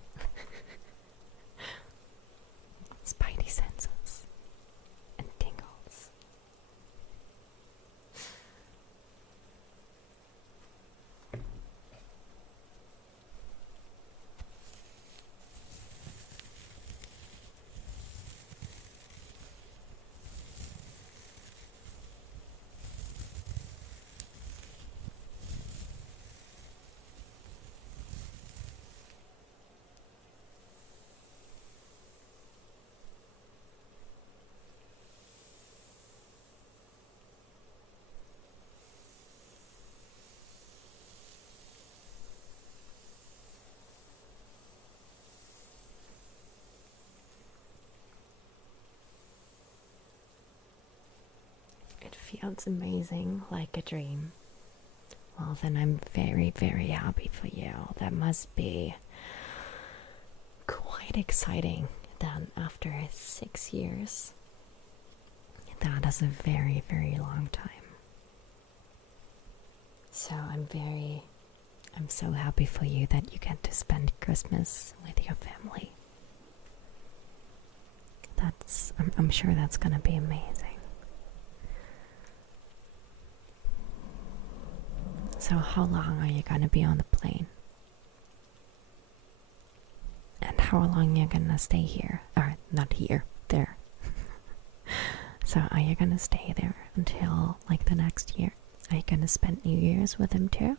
Spidey senses and tingles. It feels amazing, like a dream. Well, then I'm very, very happy for you. That must be quite exciting then after 6 years. That is a very, very long time. So I'm so happy for you that you get to spend Christmas with your family. I'm sure that's gonna be amazing. So how long are you gonna be on the plane? And how long are you gonna stay here? Or not here, there. So are you gonna stay there until like the next year? Are you gonna spend New Year's with him too?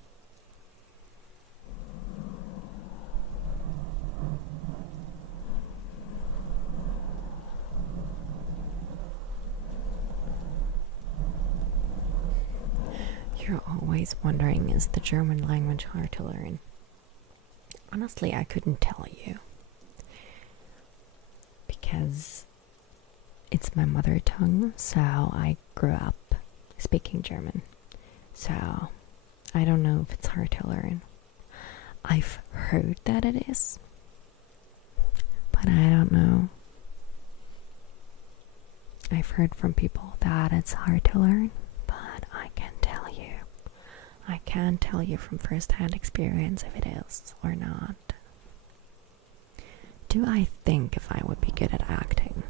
You're always wondering, is the German language hard to learn? Honestly, I couldn't tell you, because it's my mother tongue, so I grew up speaking German. So I don't know if it's hard to learn. I've heard that it is, but I don't know. I've heard from people that it's hard to learn, but I can't tell you from first-hand experience if it is or not. Do I think if I would be good at acting?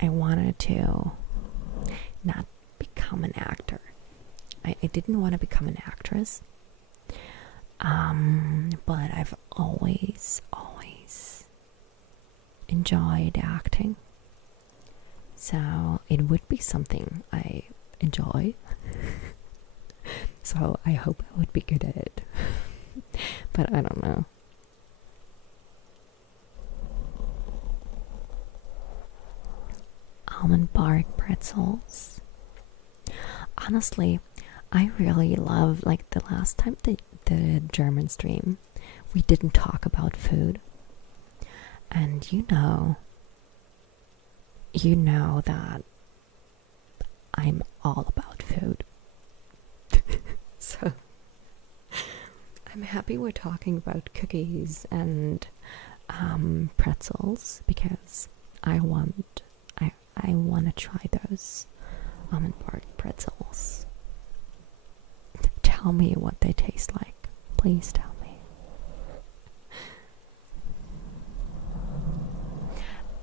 I wanted to not become an actor. I didn't want to become an actress. But I've always enjoyed acting. So it would be something I enjoy. So I hope I would be good at it. But I don't know. Almond bark pretzels. Honestly, I really love, like the last time the German stream, we didn't talk about food. And you know that I'm all about food. So I'm happy we're talking about cookies and pretzels, because I want to try those. almond bark pretzels. Tell me what they taste like. Please tell me.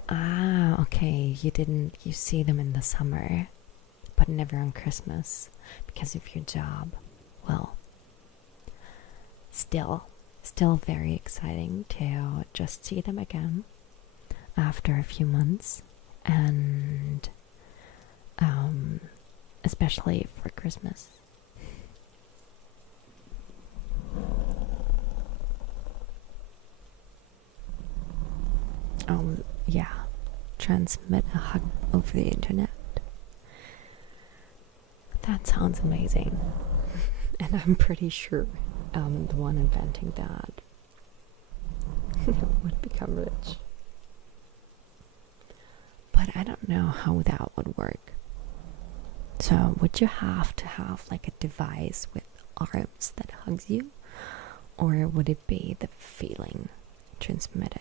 Ah, okay. You see them in the summer, but never on Christmas because of your job. Well, still very exciting to just see them again after a few months, and especially for Christmas. Yeah, transmit a hug over the internet. That sounds amazing. And I'm pretty sure the one inventing that would become rich. But I don't know how that would work. So would you have to have like a device with arms that hugs you? Or would it be the feeling transmitted?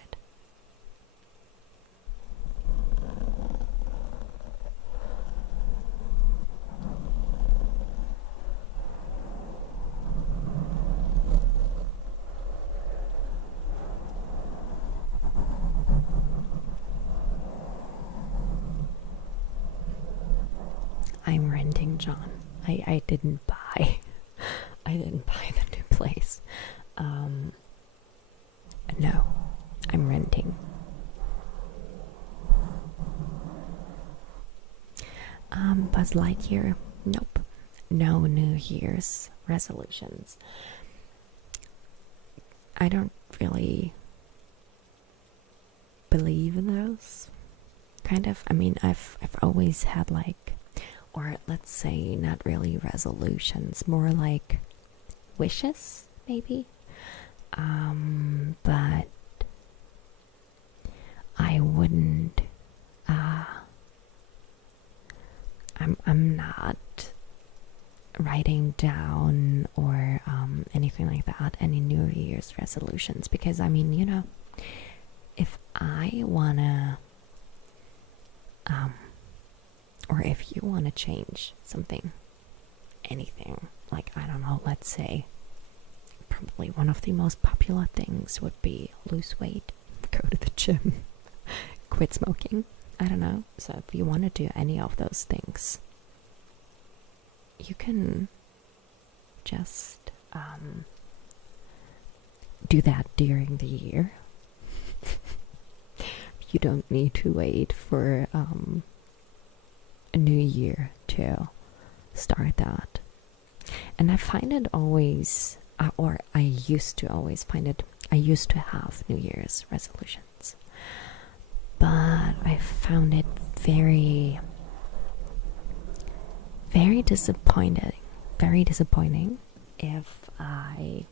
I'm renting, John. I didn't buy. I didn't buy the new place. No, I'm renting. Buzz Lightyear. Nope. No New Year's resolutions. I don't really believe in those. Kind of. I mean, I've always had like, or let's say not really resolutions, more like wishes, maybe. But I wouldn't. I'm not writing down or anything like that, any New Year's resolutions, because I mean, you know, if I wanna, or if you wanna change something, anything, like I don't know, let's say, probably one of the most popular things would be lose weight, go to the gym, quit smoking. I don't know. So if you want to do any of those things, you can just do that during the year. You don't need to wait for a new year to start that. And I find it always, or I used to always find it, I used to have New Year's resolutions. But I found it very, very disappointing if I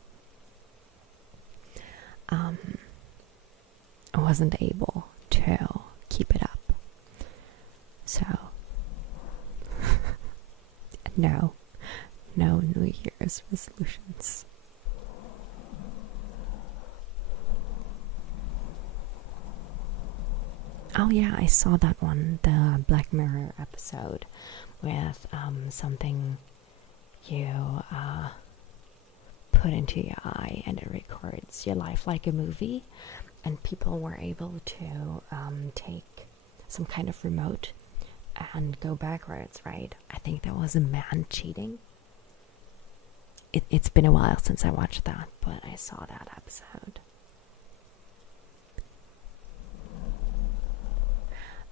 wasn't able to keep it up. So no New Year's resolutions. Oh yeah, I saw that one, the Black Mirror episode with something you put into your eye and it records your life like a movie, and people were able to take some kind of remote and go backwards, right? I think that was a man cheating. It's been a while since I watched that, but I saw that episode.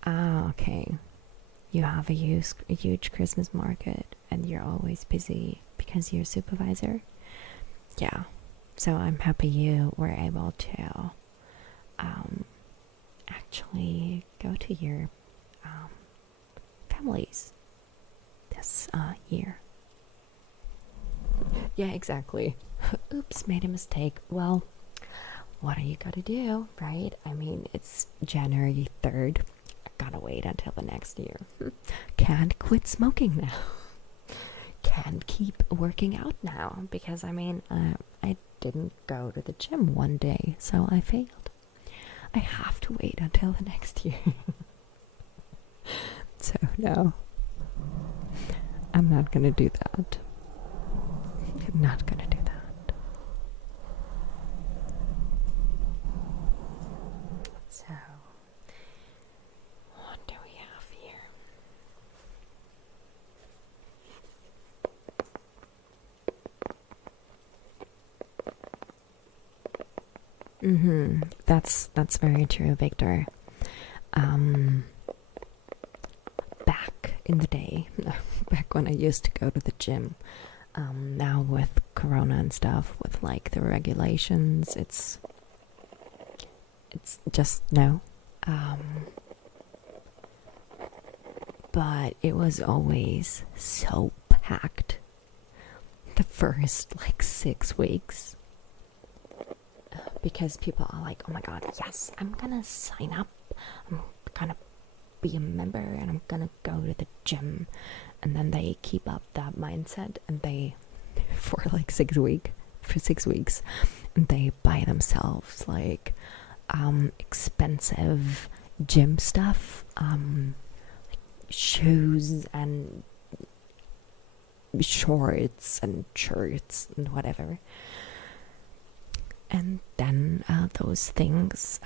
Ah, okay. You have a huge Christmas market and you're always busy because you're a supervisor. Yeah. So I'm happy you were able to actually go to your families this year. Yeah, exactly. Oops, made a mistake. Well, what are you gonna do, right? I mean, it's January 3rd. Gotta wait until the next year. Can't quit smoking now. Can't keep working out now because I mean I didn't go to the gym one day, so I failed. I have to wait until the next year. So no. I'm not gonna do that. I'm not gonna do that. So, what do we have here? That's very true, Victor. Back in the day, back when I used to go to the gym, now with Corona and stuff, with like the regulations, it's just no. But it was always so packed. The first like 6 weeks. Because people are like, oh my god, yes, I'm gonna sign up. I'm gonna be a member and I'm gonna go to the gym. And then they keep up that mindset and they, for 6 weeks, and they buy themselves like expensive gym stuff, like shoes and shorts and shirts and whatever. And then those things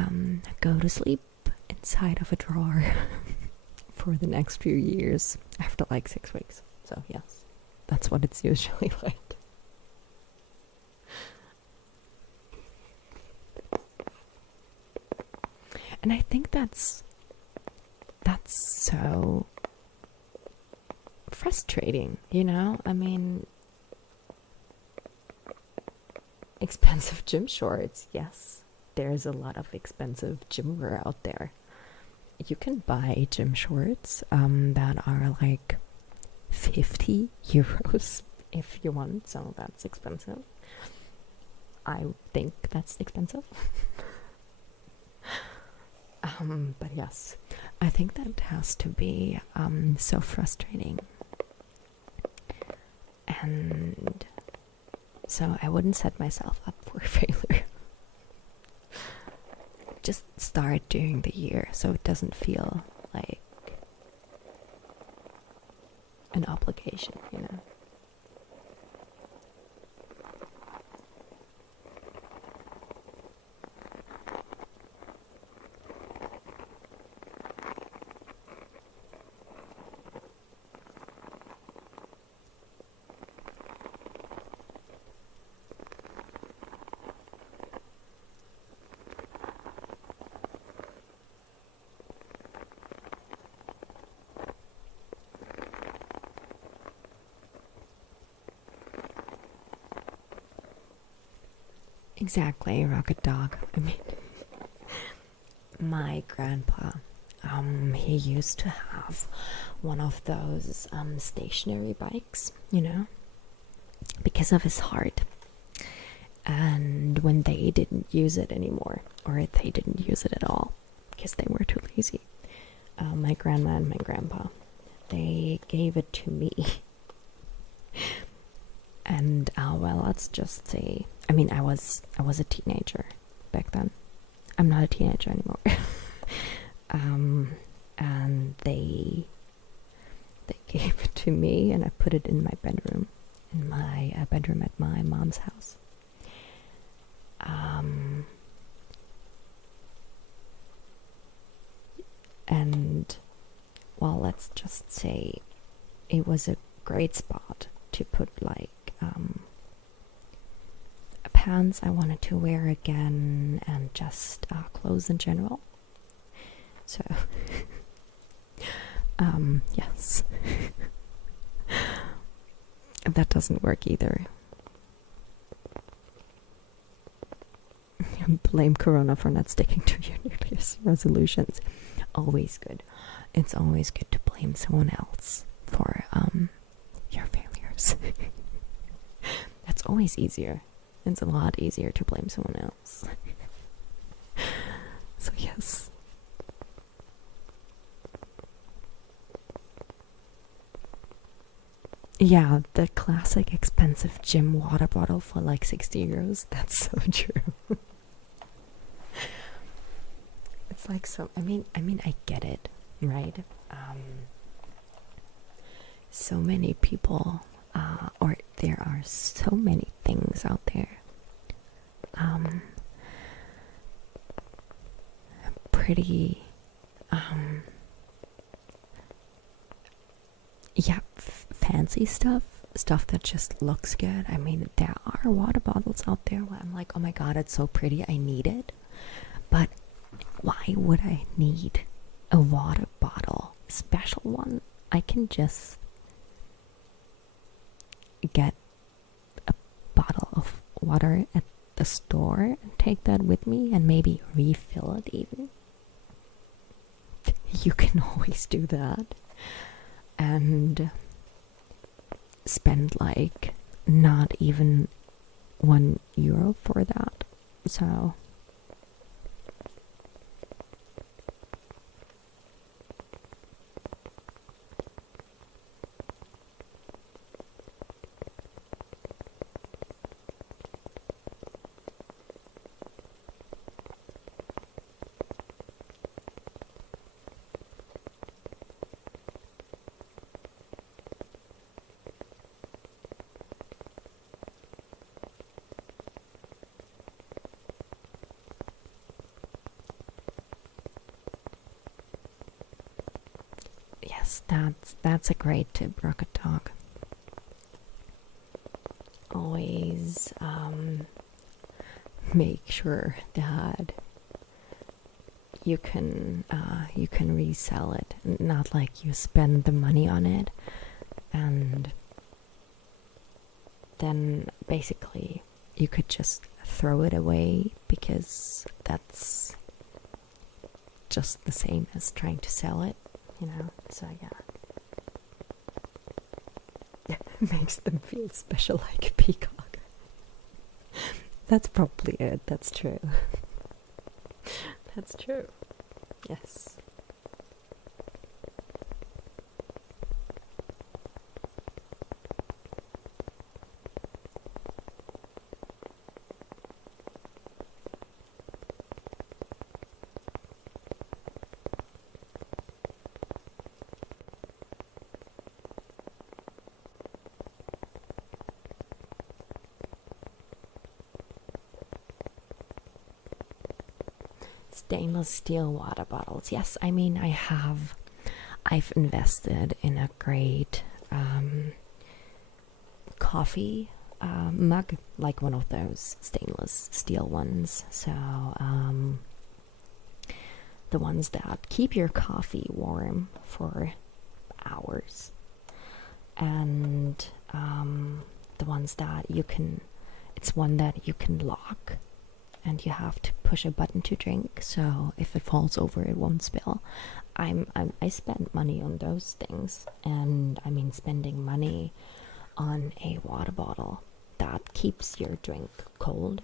go to sleep inside of a drawer for the next few years after 6 weeks. So yes, that's what it's usually like. And I think that's so frustrating, you know? I mean, expensive gym shorts, yes. There's a lot of expensive gym wear out there. You can buy gym shorts that are like 50 euros if you want, so that's expensive. I think that's expensive. But yes, I think that has to be so frustrating. And so I wouldn't set myself up for failure. Just start during the year so it doesn't feel like an obligation, you know? Exactly, Rocket Dog. I mean, my grandpa, he used to have one of those stationary bikes, you know, because of his heart. And when they didn't use it anymore, or they didn't use it at all, because they were too lazy, my grandma and my grandpa, they gave it to me. And well, let's just say, I mean, I was a teenager back then. I'm not a teenager anymore. And they gave it to me, and I put it in my bedroom, at my mom's house. And well, let's just say it was a great spot to put pants I wanted to wear again, and just clothes in general. So yes. That doesn't work either. Blame Corona for not sticking to your New Year's resolutions. Always good. It's always good to blame someone else for your failures. That's always easier. It's a lot easier to blame someone else. So yes. Yeah, the classic expensive gym water bottle for 60 euros. That's so true. It's so, I mean, I get it, right? so many people, or there are so many things out there. Pretty, yeah, fancy stuff that just looks good. I mean, there are water bottles out there where I'm like, oh my god, it's so pretty, I need it. But why would I need a water bottle? A special one? I can just get a bottle of water at the store and take that with me and maybe refill it even. You can always do that and spend like not even €1 for that. So yes, that's a great tip, Rocket Dog. Always make sure that you can resell it, not like you spend the money on it and then basically you could just throw it away, because that's just the same as trying to sell it, you know. So yeah, makes them feel special like a peacock. That's probably it. That's true. That's true. Yes. Stainless steel water bottles. Yes, I mean, I've invested in a great coffee mug, like one of those stainless steel ones. So the ones that keep your coffee warm for hours, and the ones that it's one that you can lock, and you have to push a button to drink, so if it falls over it won't spill. I spend money on those things, and I mean, spending money on a water bottle that keeps your drink cold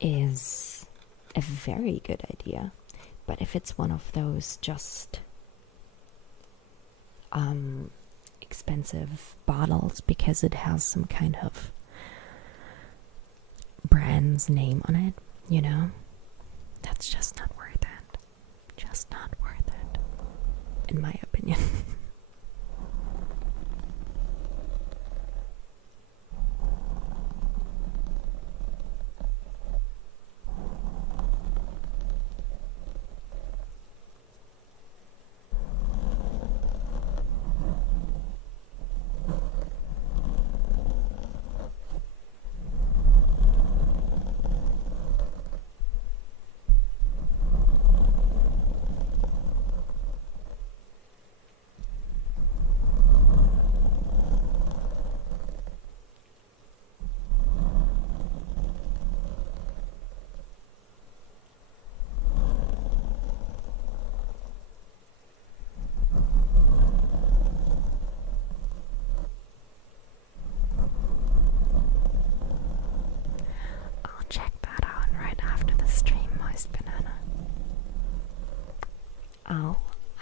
is a very good idea. But if it's one of those just expensive bottles because it has some kind of brand's name on it, you know, that's just not worth it. Just not worth it, in my opinion.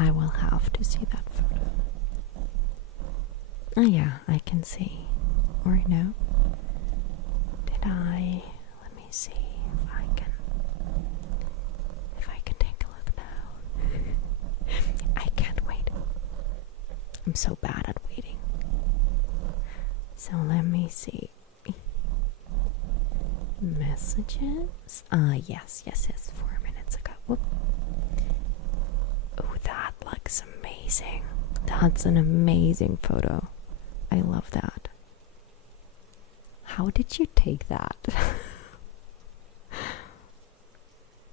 I will have to see that photo. Oh yeah, I can see. Or no? Let me see if I can take a look now. I can't wait. I'm so bad at waiting. So let me see. Messages. Yes. 4 minutes ago. Whoop. Oh, that looks amazing. That's an amazing photo. I love that. How did you take that?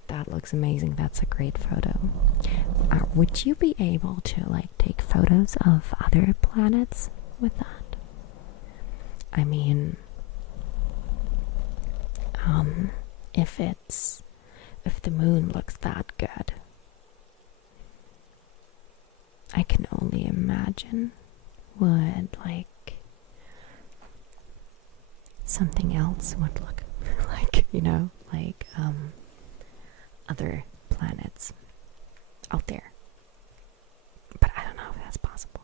That looks amazing. That's a great photo. Would you be able to like take photos of other planets with that? I mean, if the moon looks that good, I can only imagine what like something else would look like, you know, like other planets out there. But I don't know if that's possible.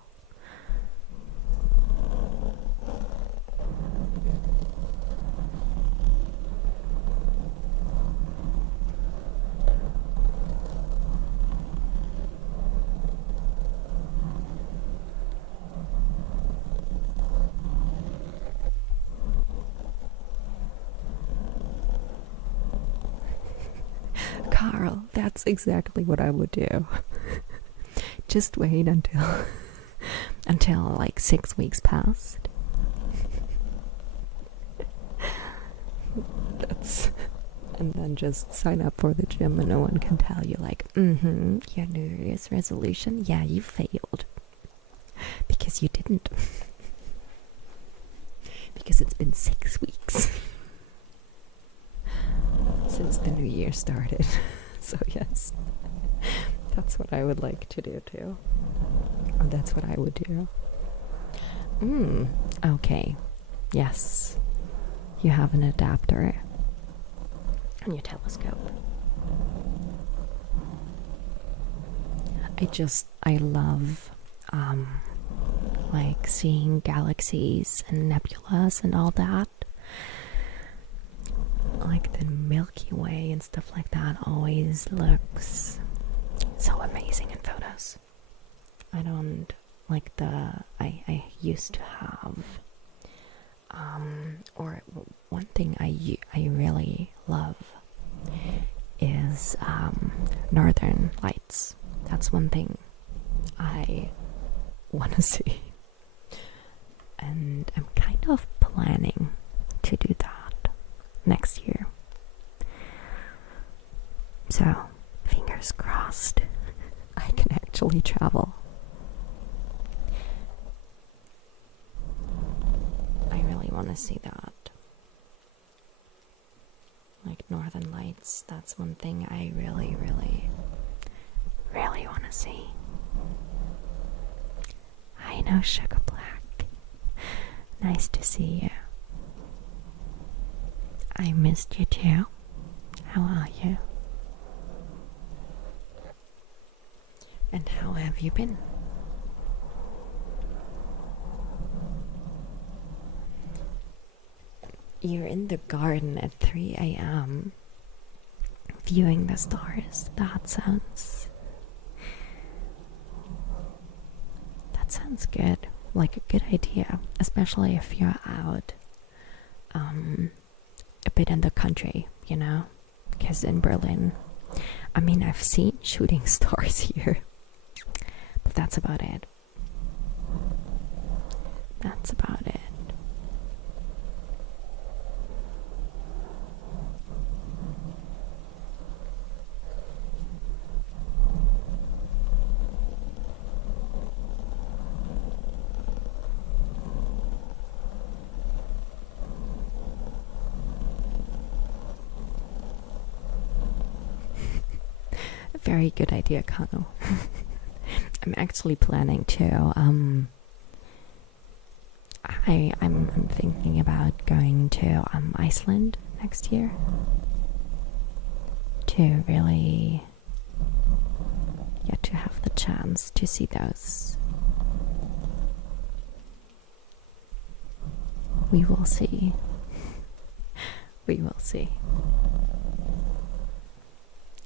Carl, that's exactly what I would do. Just wait until like 6 weeks passed. And then just sign up for the gym and no one can tell you like, your New Year's resolution, yeah, you failed. Because you didn't. Because it's been 6 weeks since the new year started. So yes, that's what I would like to do too. Or that's what I would do. Okay. Yes. You have an adapter on your telescope. I love like seeing galaxies and nebulas and all that. Like the Milky Way and stuff like that always looks so amazing in photos. I don't like I used to have or one thing I really love is northern lights. That's one thing I want to see, and I'm kind of planning to do that next year. So, fingers crossed, I can actually travel. I really want to see that. Like Northern Lights, that's one thing I really, really, really want to see. I know, Sugar Black. Nice to see you. I missed you too. How are you? And how have you been? You're in the garden at 3 a.m. viewing the stars. That sounds good. Like a good idea, especially if you're out a bit in the country, you know? Because in Berlin, I mean, I've seen shooting stars here, but that's about it. That's about it. Very good idea, Kano. I'm actually planning to. I'm thinking about going to Iceland next year to really get to have the chance to see those. We will see. We will see.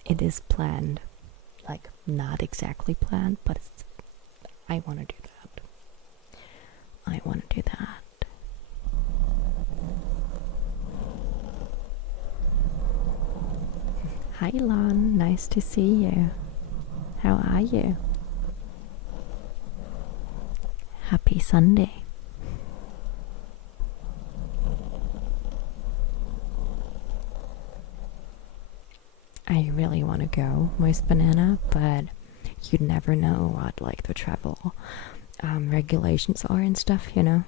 It is planned, like not exactly planned, but I want to do that. I want to do that. Hi Lon, nice to see you. How are you? Happy Sunday. I really want to go, Moist Banana, but you never know what like the travel regulations are and stuff, you know.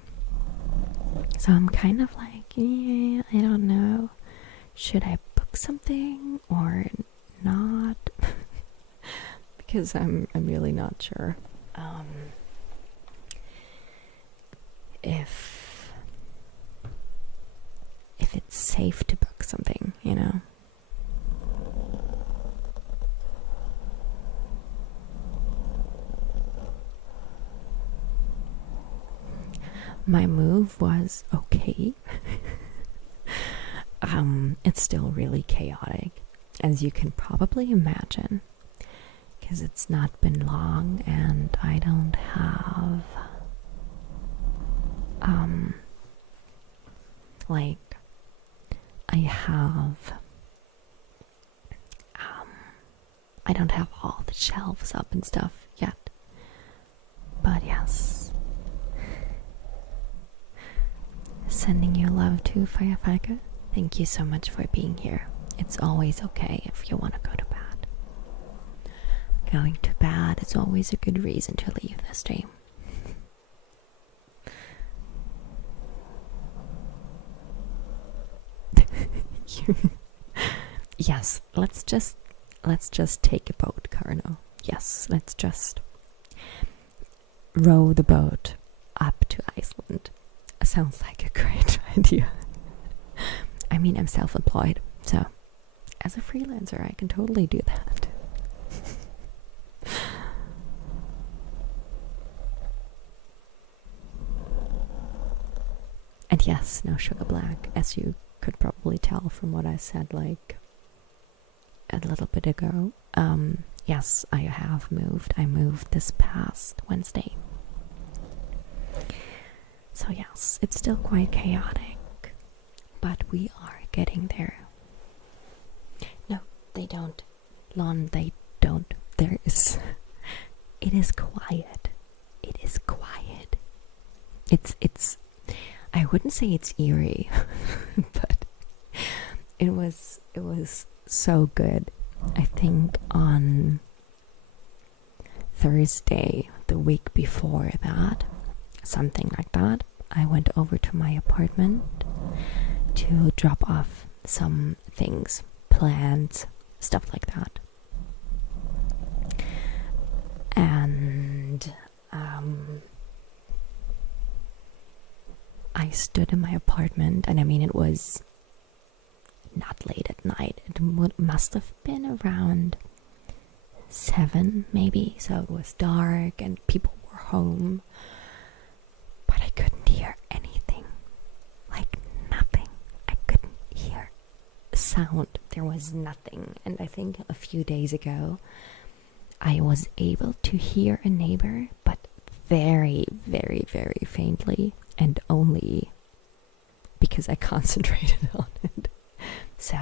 So I'm kind of like, yeah, I don't know. Should I book something or not? Because I'm really not sure if it's safe to book something, you know. My move was okay. It's still really chaotic, as you can probably imagine, because it's not been long and I don't have like I don't have all the shelves up and stuff yet. But yes. Sending you love to Firefighter. Thank you so much for being here. It's always okay if you want to go to bed. Going to bed is always a good reason to leave the stream. Yes, let's just take a boat, Carno. Yes, let's just row the boat up to Iceland. Sounds like a great idea. I mean, I'm self-employed, so as a freelancer, I can totally do that. And yes, no sugar black, as you could probably tell from what I said like a little bit ago. Yes, I have moved. I moved this past Wednesday. So yes, it's still quite chaotic, but we are getting there. No, they don't. Lon, they don't. There is... It is quiet. It is quiet. It's... I wouldn't say it's eerie, but it was so good. I think on Thursday, the week before that, something like that, I went over to my apartment to drop off some things, plants, stuff like that. And I stood in my apartment, and I mean, it was not late at night. It must have been around 7 maybe, so it was dark and people were home, but I couldn't hear anything, like nothing. I couldn't hear a sound. There was nothing. And I think a few days ago I was able to hear a neighbor, but very, very, very faintly, and only because I concentrated on it. So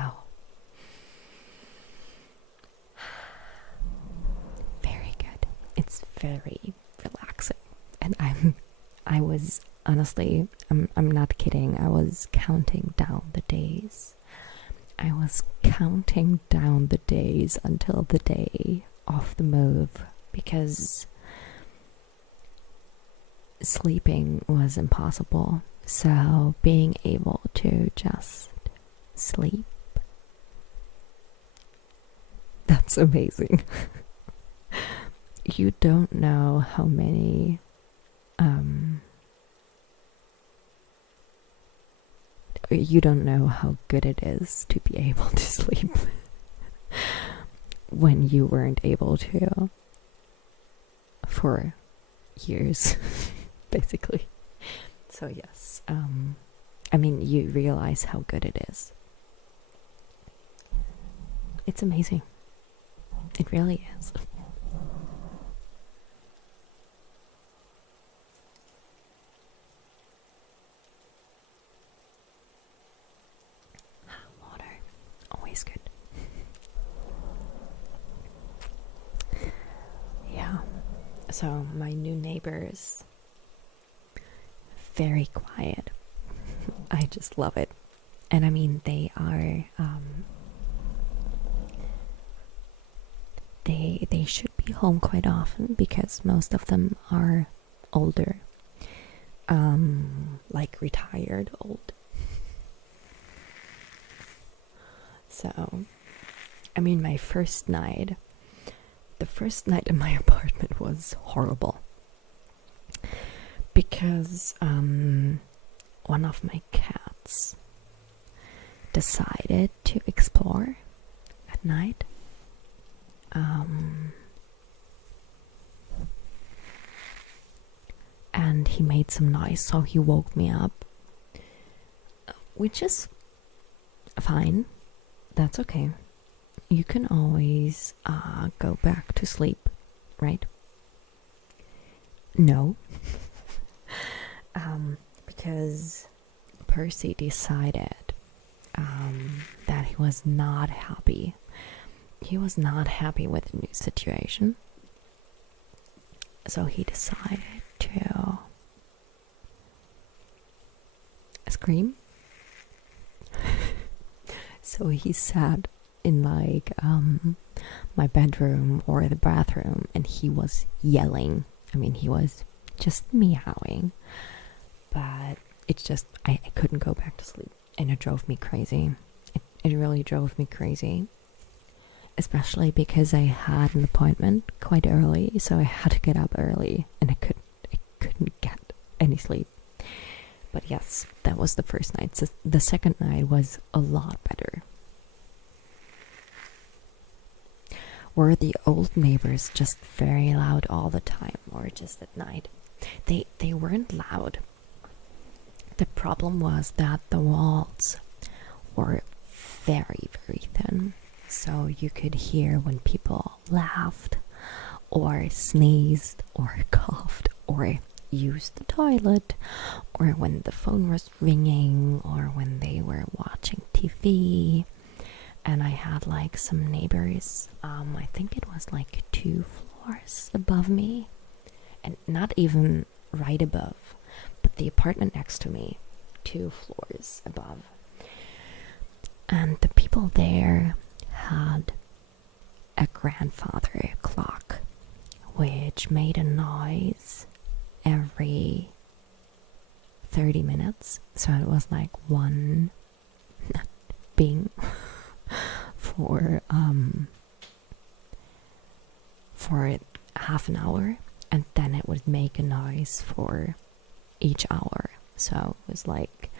very good. It's very relaxing. And I was honestly, I'm not kidding. I was counting down the days. I was counting down the days until the day of the move, because sleeping was impossible. So being able to just sleep, that's amazing. You don't know how many you don't know how good it is to be able to sleep when you weren't able to for years. Basically. So yes, I mean, you realize how good it is. It's amazing. It really is. So my new neighbors, very quiet. I just love it. And I mean, they are, they should be home quite often because most of them are older, like retired old. So, I mean, the first night in my apartment was horrible because one of my cats decided to explore at night. And he made some noise, so he woke me up, which is fine. That's okay. You can always go back to sleep, right? No. Because Percy decided that he was not happy. He was not happy with the new situation. So he decided to scream. So he sat in like my bedroom or the bathroom and he was yelling. I mean, he was just meowing. But it's just, I couldn't go back to sleep. And it drove me crazy. It really drove me crazy. Especially because I had an appointment quite early, so I had to get up early, and I couldn't get any sleep. But yes, that was the first night. So the second night was a lot better. Were the old neighbors just very loud all the time, or just at night? They weren't loud. The problem was that the walls were very, very thin. So you could hear when people laughed, or sneezed, or coughed, or used the toilet, or when the phone was ringing, or when they were watching TV. And I had like some neighbors, I think it was like 2 floors above me, and not even right above, but the apartment next to me, 2 floors above. And the people there had a grandfather clock which made a noise every 30 minutes. So it was like one bing for half an hour, and then it would make a noise for each hour. So it was like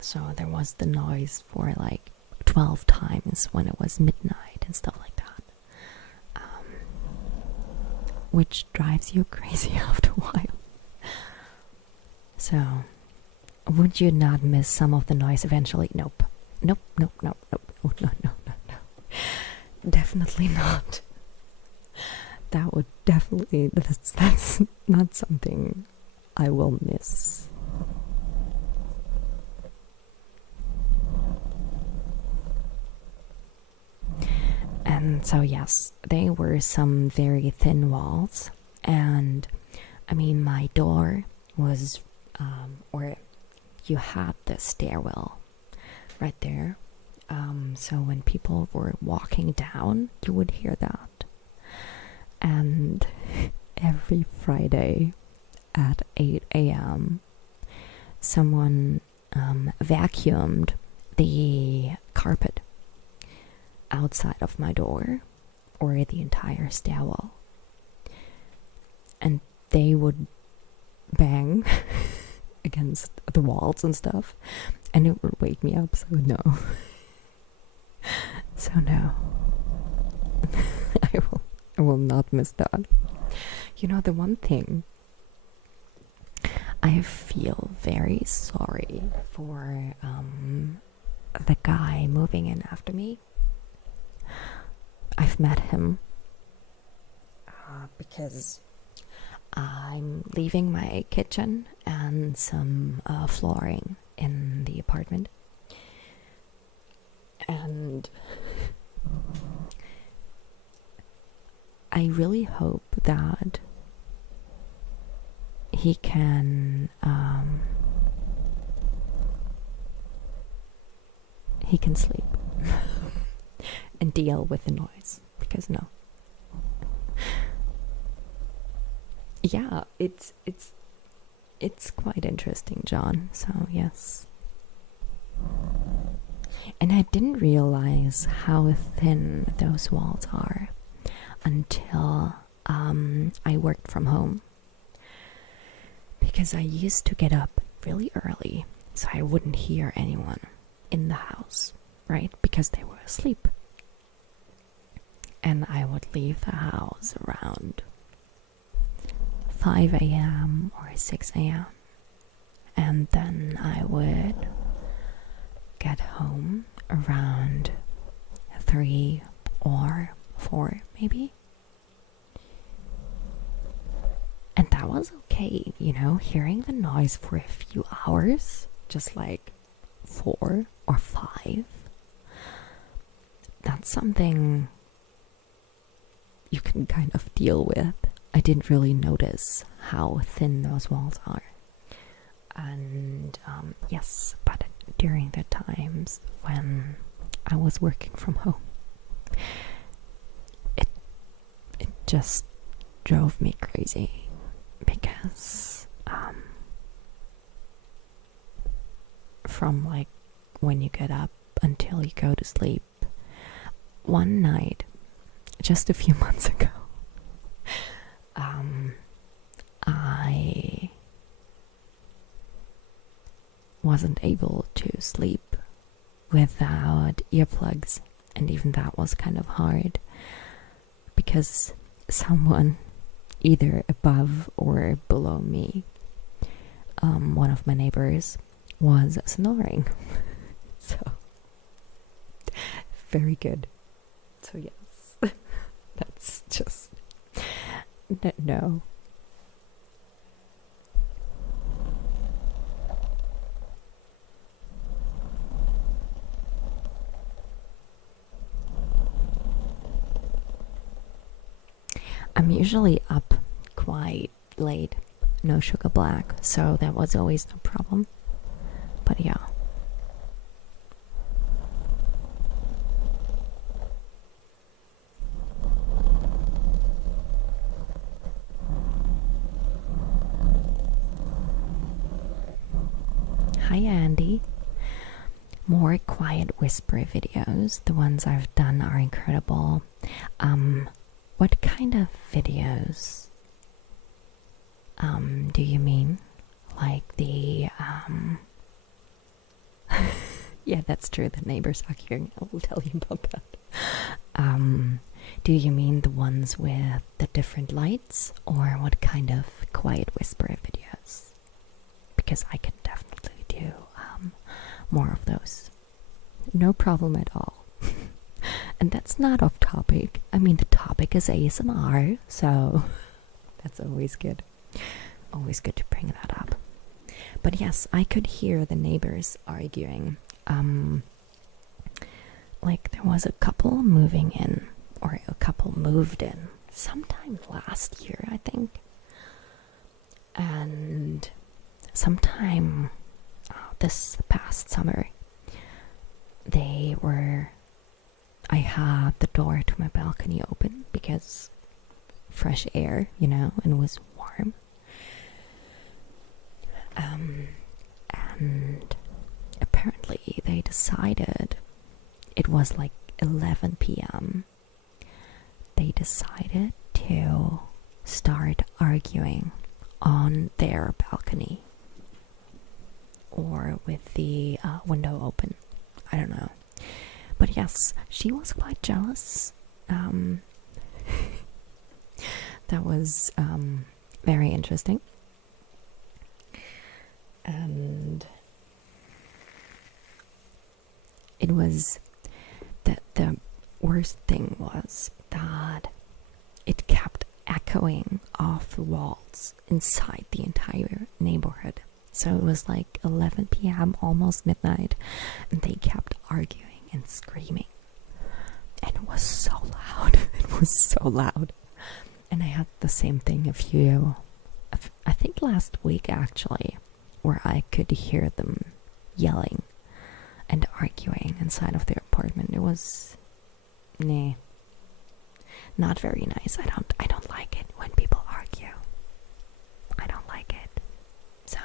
so there was the noise for like 12 times when it was midnight and stuff like that, which drives you crazy after a while. So would you not miss some of the noise eventually? Nope. Definitely not. That would definitely, that's not something I will miss. And so yes, they were some very thin walls, and I mean my door was, or you had the stairwell right there. So when people were walking down, you would hear that. And every Friday at 8 a.m., someone vacuumed the carpet outside of my door, or the entire stairwell. And they would bang against the walls and stuff, and it would wake me up. So no. So no. I will not miss that. You know, the one thing, I feel very sorry for the guy moving in after me. I've met him because I'm leaving my kitchen and some flooring in the apartment. And I really hope that he can sleep and deal with the noise, because no. Yeah, it's quite interesting, John. So yes. And I didn't realize how thin those walls are until I worked from home. Because I used to get up really early so I wouldn't hear anyone in the house, right? Because they were asleep. And I would leave the house around 5 a.m. or 6 a.m. And then I would get home around 3 or 4 maybe. And that was okay, you know, hearing the noise for a few hours, just like 4 or 5. That's something you can kind of deal with. I didn't really notice how thin those walls are. And yes, but during the times when I was working from home, it just drove me crazy, because from like when you get up until you go to sleep, one night just a few months ago, I wasn't able to sleep without earplugs, and even that was kind of hard because someone either above or below me, one of my neighbors, was snoring. So very good. So yes, that's just no. I'm usually up quite late, no sugar black, so that was always no problem. But yeah. Hi Andy. More quiet whisper videos. The ones I've done are incredible. What kind of videos do you mean? Like the yeah, that's true, the neighbors are hearing. I will tell you about that. Do you mean the ones with the different lights, or what kind of quiet whisper videos? Because I can definitely do more of those. No problem at all. And that's not off topic. I mean, the topic is ASMR, so that's always good. Always good to bring that up. But yes, I could hear the neighbors arguing. Like there was a couple moving in, or a couple moved in sometime last year, I think. And sometime this past summer, I had the door to my balcony open because fresh air, you know, and it was warm. And apparently they decided, it was like 11 p.m. They decided to start arguing on their balcony, or with the window open. I don't know. But yes, she was quite jealous. That was very interesting. And it was the worst thing was that it kept echoing off the walls inside the entire neighborhood. So it was like 11 p.m., almost midnight, and they kept arguing and screaming. And it was so loud. It was so loud. And I had the same thing I think last week actually, where I could hear them yelling and arguing inside of their apartment. It was, nah, not very nice. I don't like it when people argue. I don't like it. So,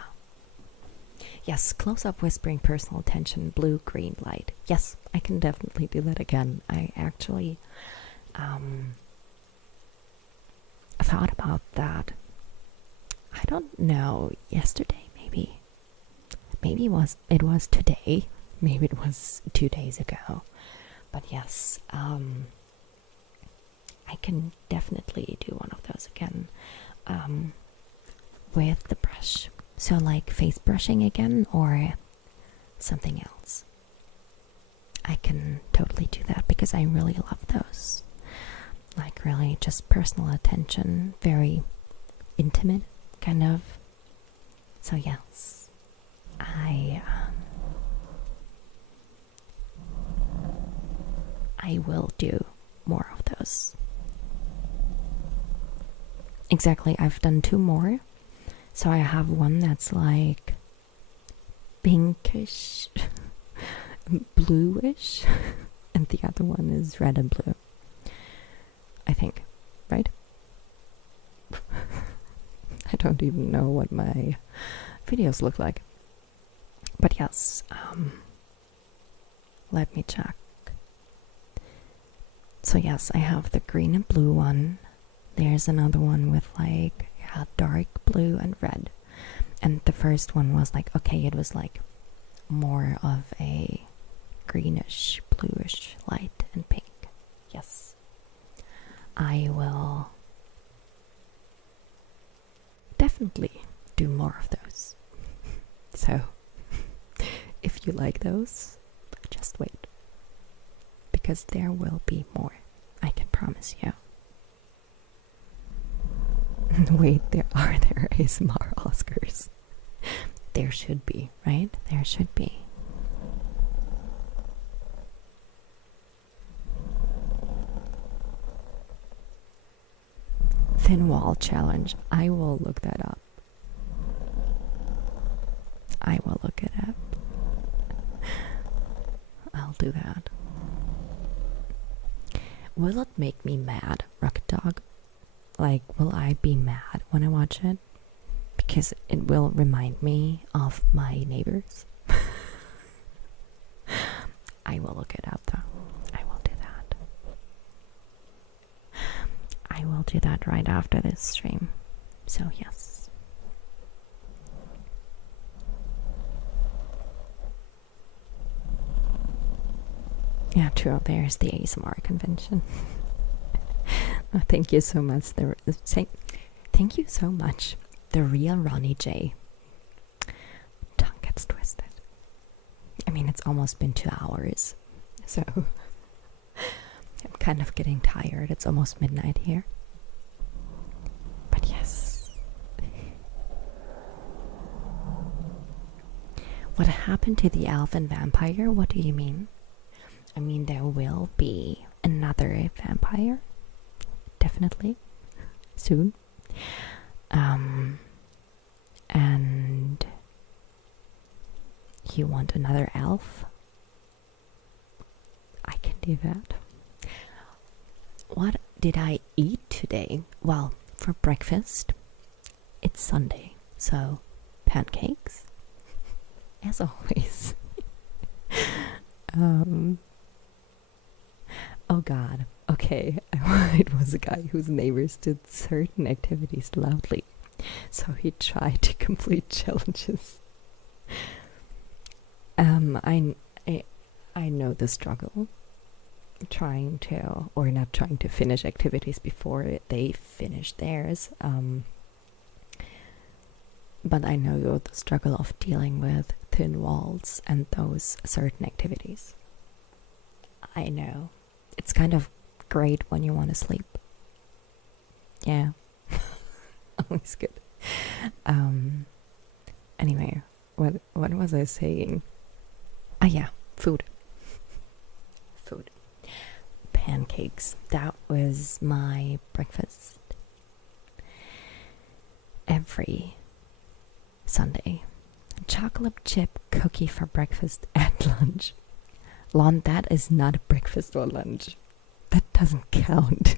yes, close-up whispering, personal attention, blue, green light. Yes, I can definitely do that again. I actually thought about that. I don't know, yesterday maybe. Maybe it was today. Maybe it was 2 days ago. But yes, I can definitely do one of those again with the brush. So like face brushing again or something else. I can totally do that because I really love those. Like really just personal attention, very intimate kind of. So yes, I will do more of those. Exactly, I've done 2 more. So I have one that's like pinkish, bluish, and the other one is red and blue. I think, right? I don't even know what my videos look like. But yes, let me check. So yes, I have the green and blue one. There's another one with like dark blue and red. And the first one was like, okay, it was like more of a greenish, bluish light and pink. Yes. I will definitely do more of those. So, if you like those, just wait. Because there will be more. I can promise you. Wait, there ASMR Oscars. There should be, right? There should be. Thin wall challenge. I will look that up. I will look it up. I'll do that. Will it make me mad, Rocket Dog? Like, will I be mad when I watch it? Because it will remind me of my neighbors. I will look it up though. I will do that. I will do that right after this stream. So yes. Yeah, true. There's the ASMR convention. Oh, thank you so much. Thank you so much. The real Ronnie J. Tongue gets twisted. I mean, it's almost been 2 hours, so I'm kind of getting tired. It's almost midnight here. But yes. What happened to the elven vampire? What do you mean? I mean, there will be another vampire. Definitely. Soon. And you want another elf? I can do that. What did I eat today? Well, for breakfast, it's Sunday, so pancakes, as always. Oh god, okay, it was a guy whose neighbors did certain activities loudly, so he tried to complete challenges. I know the struggle, trying to, or not trying to finish activities before they finish theirs, but I know the struggle of dealing with thin walls and those certain activities. I know. It's kind of great when you want to sleep. Yeah. Always good. Anyway, what was I saying? Ah, yeah, food. Food. Pancakes. That was my breakfast. every Sunday. Chocolate chip cookie for breakfast and lunch. Lon, that is not a breakfast or lunch. That doesn't count.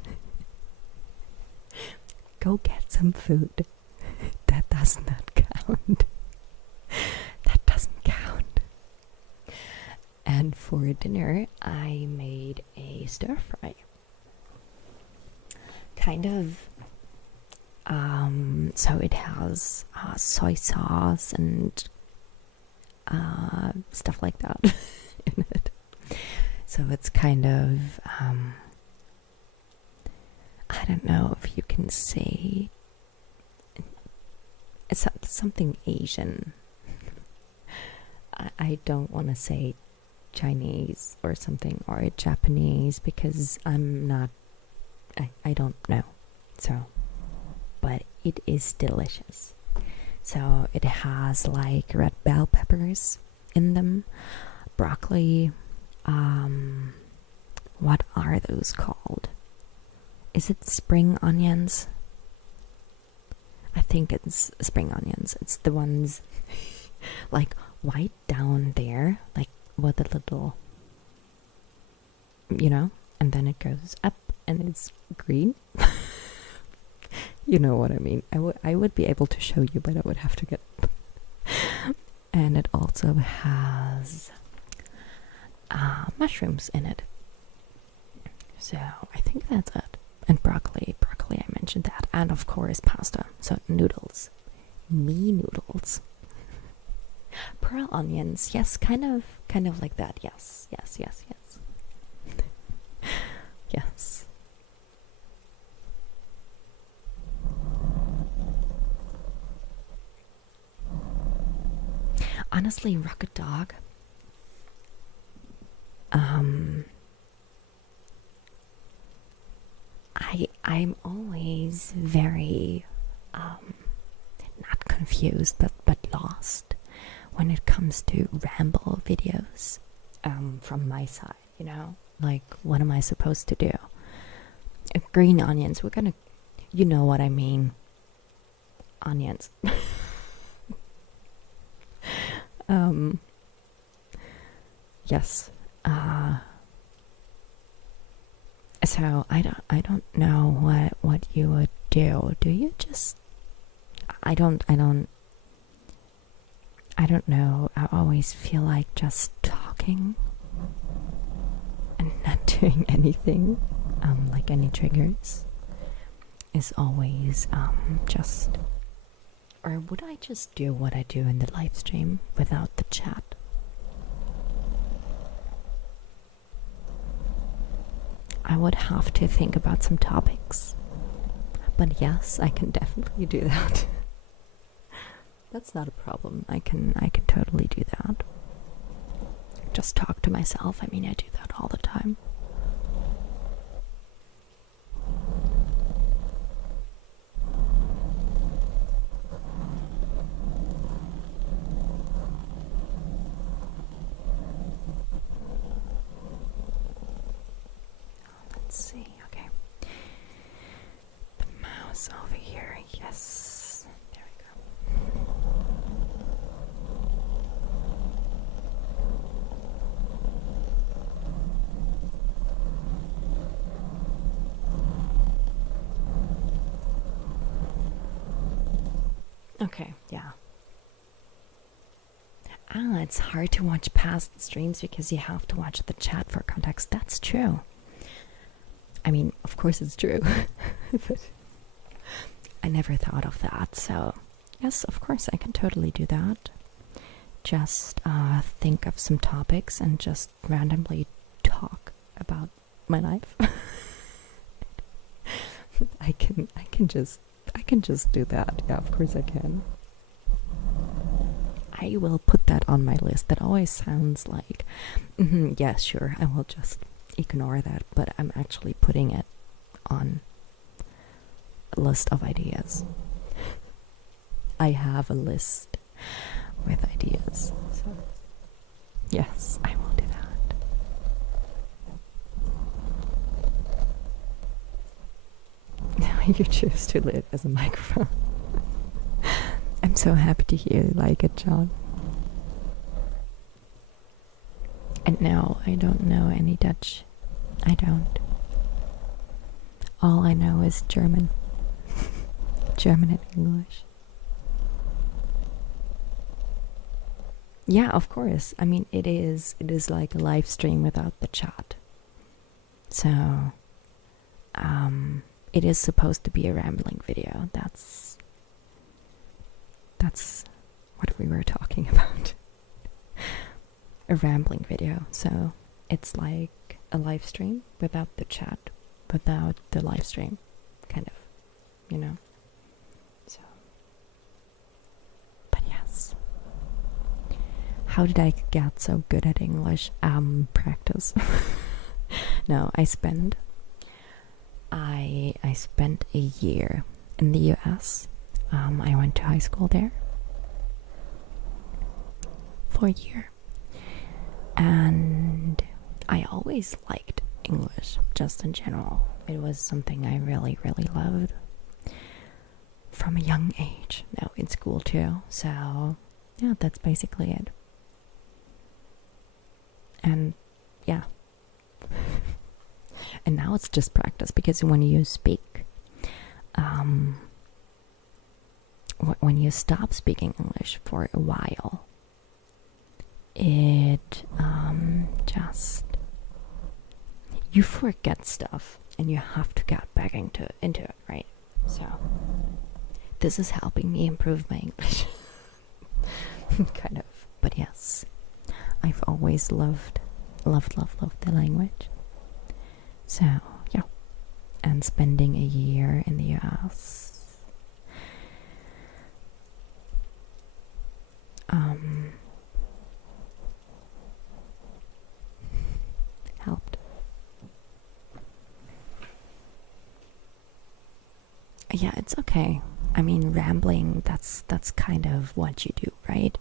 Go get some food. That does not count. That doesn't count. And for dinner, I made a stir fry. Kind of, so it has soy sauce and stuff like that in it. So it's kind of, I don't know if you can say, it's something Asian. I don't want to say Chinese or something, or Japanese, because I'm not, I don't know. So, but it is delicious. So it has like red bell peppers in them, broccoli, what are those called? Is it spring onions? I think it's spring onions. It's the ones like white down there, like with a little, you know, and then it goes up and it's green. You know what I mean. I would be able to show you, but I would have to get and it also has mushrooms in it. So I think that's it. And broccoli, I mentioned that. And of course pasta, so noodles. Me noodles. Pearl onions, yes, kind of like that, yes. Yes. Honestly, Rocket Dog, I'm always very not confused but lost when it comes to ramble videos from my side, you know, like what am I supposed to do? Green onions, we're gonna, you know what I mean, onions. Yes. So I don't know what you would do. Do you just, I don't know. I always feel like just talking and not doing anything, like any triggers is always just, or would I just do what I do in the live stream without the chat? I would have to think about some topics. But yes, I can definitely do that. That's not a problem. I can totally do that. Just talk to myself. I mean, I do that all the time. Let's see. Okay. The mouse over here. Yes. There we go. Okay, yeah. It's hard to watch past streams because you have to watch the chat for context. That's true. I mean, of course it's true. But I never thought of that. So, yes, of course I can totally do that. Just think of some topics and just randomly talk about my life. I can just do that. Yeah, of course I can. I will put that on my list. That always sounds like, yeah, sure, I will just ignore that, but I'm actually putting it on a list of ideas. I have a list with ideas. So, yes, I will do that. You choose to live as a microphone. so happy to hear you like it, John. And no, I don't know any Dutch. I don't. All I know is German. German and English. Yeah, of course. I mean, it is like a live stream without the chat. So, it is supposed to be a rambling video. That's what we were talking about. A rambling video. So, it's like a live stream without the chat, without the live stream, kind of, you know. So, but yes. How did I get so good at English? Practice. No, I spent a year in the US. I went to high school there for a year. And I always liked English, just in general. It was something I really, really loved from a young age. Now in school too. So, yeah, that's basically it. And, yeah. And now it's just practice, because when you speak, when you stop speaking English for a while, it just, you forget stuff and you have to get back into it, right? So this is helping me improve my English. Kind of. But yes, I've always loved the language. So yeah, and spending a year in the US helped. Yeah, it's okay. I mean, rambling, that's kind of what you do, right?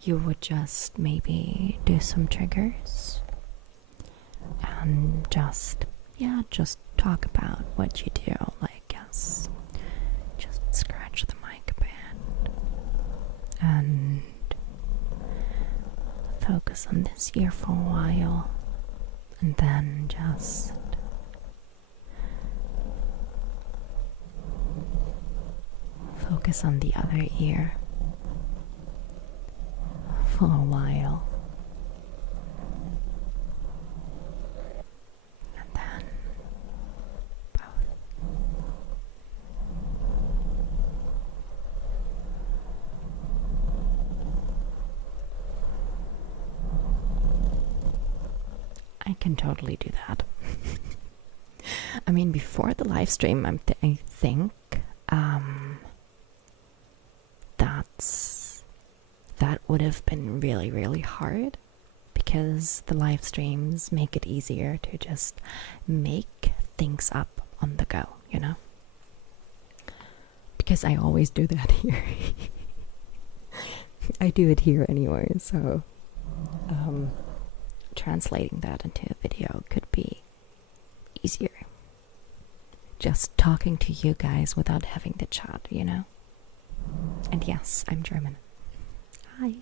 You would just maybe do some triggers and just talk about what you do. Like, yes, just scratch the mic a bit and focus on this ear for a while, and then just focus on the other ear for a while, and then both. I can totally do that. I mean, before the live stream, I think that would have been really, really hard, because the live streams make it easier to just make things up on the go, you know? Because I always do that here. I do it here anyway, so translating that into a video could be easier. Just talking to you guys without having the chat, you know? And yes, I'm German. Hi.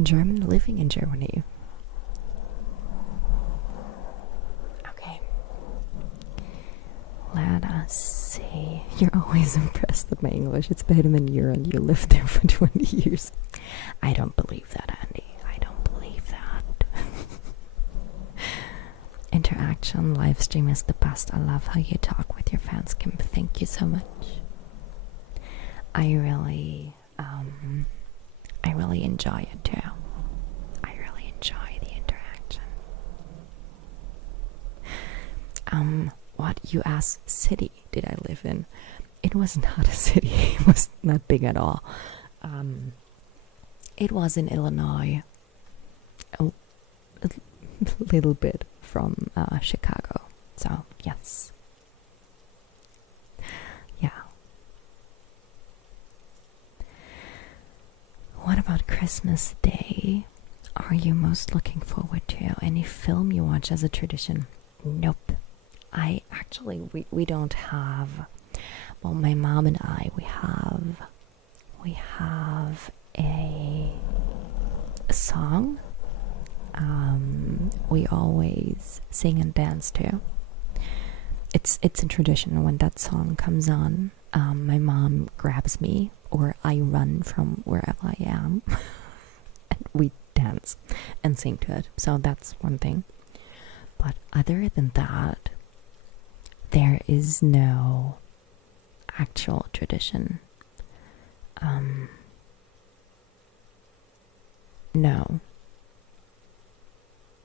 German living in Germany. Okay. Let us see. You're always impressed with my English. It's better than you, and you lived there for 20 years. I don't believe that, Andy. I don't believe that. Interaction live stream is the best. I love how you talk with your fans, Kim. Thank you so much. I really enjoy it too. I really enjoy the interaction. What US city did I live in? It was not a city. It was not big at all. It was in Illinois, a little bit from Chicago. So yes. Yeah. What about Christmas Day? Are you most looking forward to? Any film you watch as a tradition? Nope. We don't have, well, my mom and I, we have we have a song we always sing and dance to. It's a tradition. When that song comes on, my mom grabs me, or I run from wherever I am, and we dance and sing to it. So that's one thing. But other than that, there is no actual tradition. No,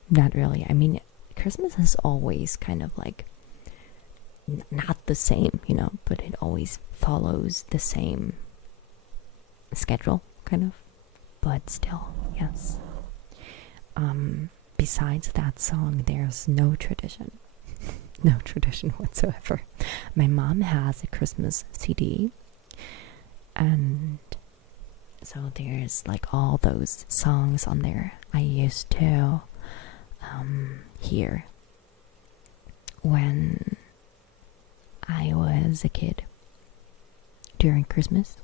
not really. I mean, Christmas is always kind of like not the same, you know, but it always follows the same schedule, kind of. But still, yes. Besides that song, there's no tradition. No tradition whatsoever. My mom has a Christmas CD, and so there's like all those songs on there I used to hear when I was a kid during Christmas.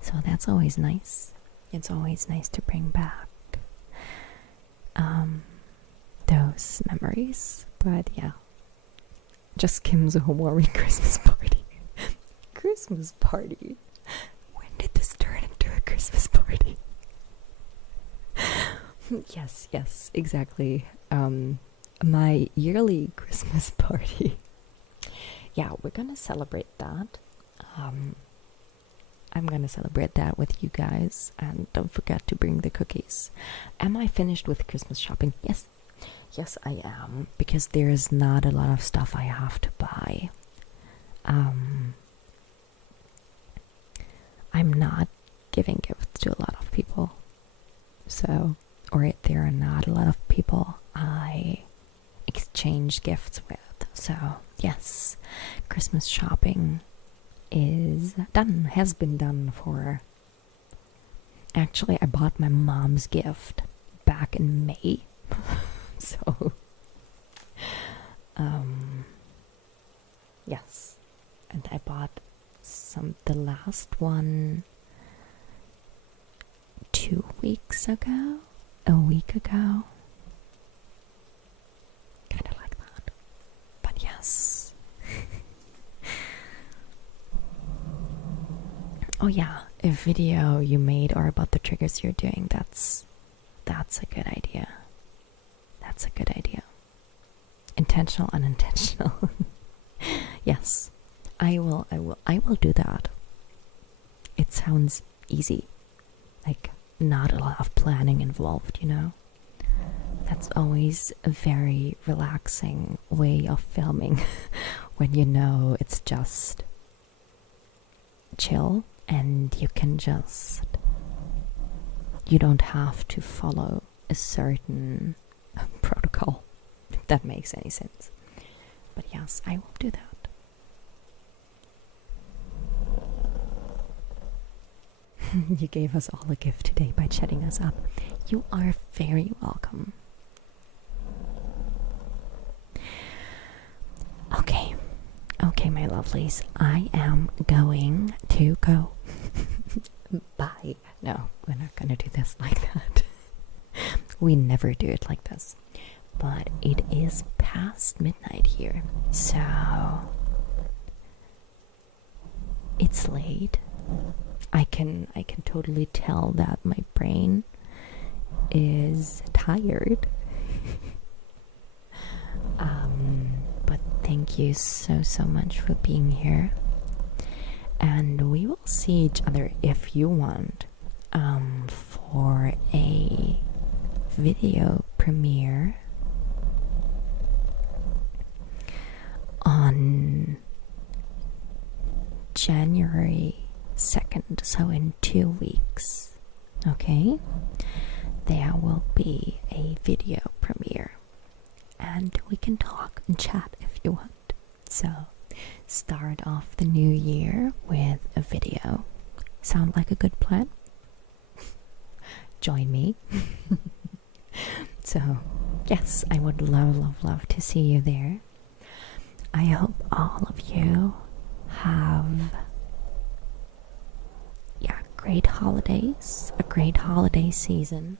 So that's always nice. It's always nice to bring back those memories. But yeah, just Kim's Hawaii Christmas party. Christmas party. When did this turn into a Christmas party? Yes, exactly. My yearly Christmas party. Yeah, we're gonna celebrate that. I'm gonna celebrate that with you guys, and don't forget to bring the cookies. Am I finished with Christmas shopping? Yes, I am, because there's not a lot of stuff I have to buy. I'm not giving gifts to a lot of people, so, or there are not a lot of people I exchange gifts with. So yes, Christmas shopping is done, has been done for, actually I bought my mom's gift back in May. So yes, and I bought the last one 2 weeks ago, a week ago, kind of like that, but yes. Oh yeah, a video you made or about the triggers you're doing, that's a good idea. That's a good idea. Intentional, unintentional. Yes, I will do that. It sounds easy. Like, not a lot of planning involved, you know? That's always a very relaxing way of filming when you know it's just chill and you don't have to follow a certain protocol, if that makes any sense. But yes, I will do that. You gave us all a gift today by chatting us up. You are very welcome. Okay, my lovelies, I am going to go. Bye. No, we're not gonna do this like that. We never do it like this. But it is past midnight here, so it's late. I can totally tell that my brain is tired. But thank you so much for being here, and we will see each other, if you want, for a video premiere on January 2nd, so in 2 weeks. Okay, there will be a video premiere, and we can talk and chat if you want. So start off the new year with a video. Sound like a good plan? Join me. So yes, I would love to see you there. I hope all of you have great holidays, a great holiday season,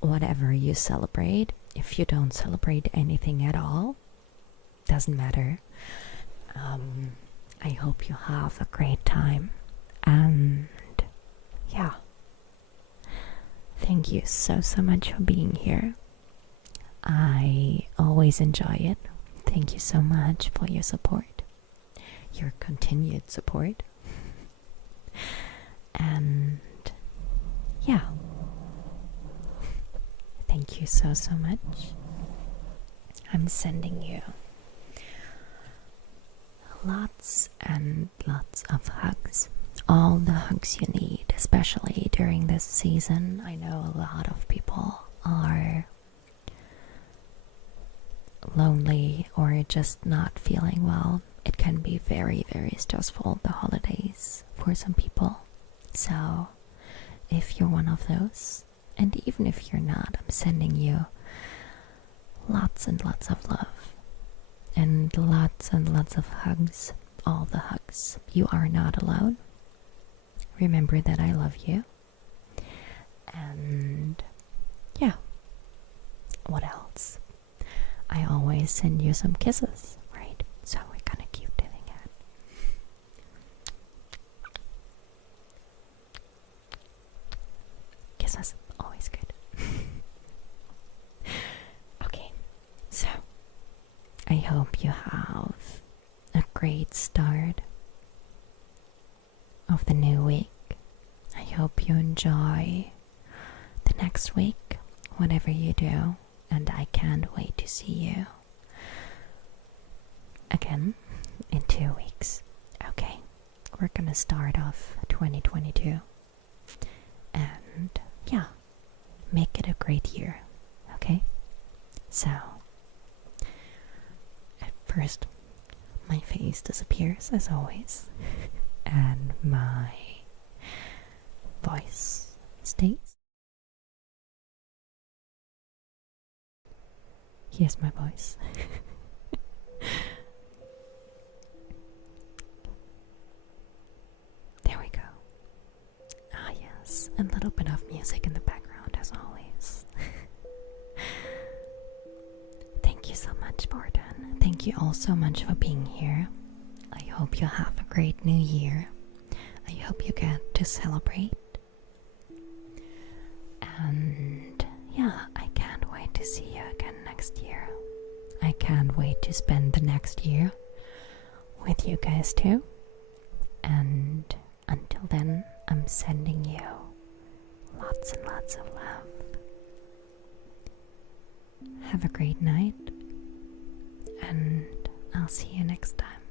whatever you celebrate. If you don't celebrate anything at all, doesn't matter. I hope you have a great time. And yeah, thank you so much for being here. I always enjoy it. Thank you so much for your support, your continued support. And yeah, thank you so much. I'm sending you lots and lots of hugs. All the hugs you need, especially during this season. I know a lot of people are lonely or just not feeling well. It can be very, very stressful, the holidays, for some people. So if you're one of those, and even if you're not, I'm sending you lots and lots of love and lots of hugs. All the hugs. You are not alone. Remember that I love you. And yeah, what else? I always send you some kisses, right? So we're gonna keep doing it. Kisses, always good. Okay, so I hope you have a great start of the new week. I hope you enjoy the next week, whatever you do, and I can't wait to see you again in 2 weeks. Okay, we're gonna start off 2022, and yeah, make it a great year. Okay, so at first my face disappears as always and my voice stays. Here's my voice. There we go. Ah yes, a little bit of music in the background as always. Thank you so much, Borden. Thank you all so much for being here. I hope you have a great new year. I hope you get to celebrate. And yeah, I can't wait to see you again next year. I can't wait to spend the next year with you guys too. And until then, I'm sending you lots and lots of love. Have a great night, and I'll see you next time.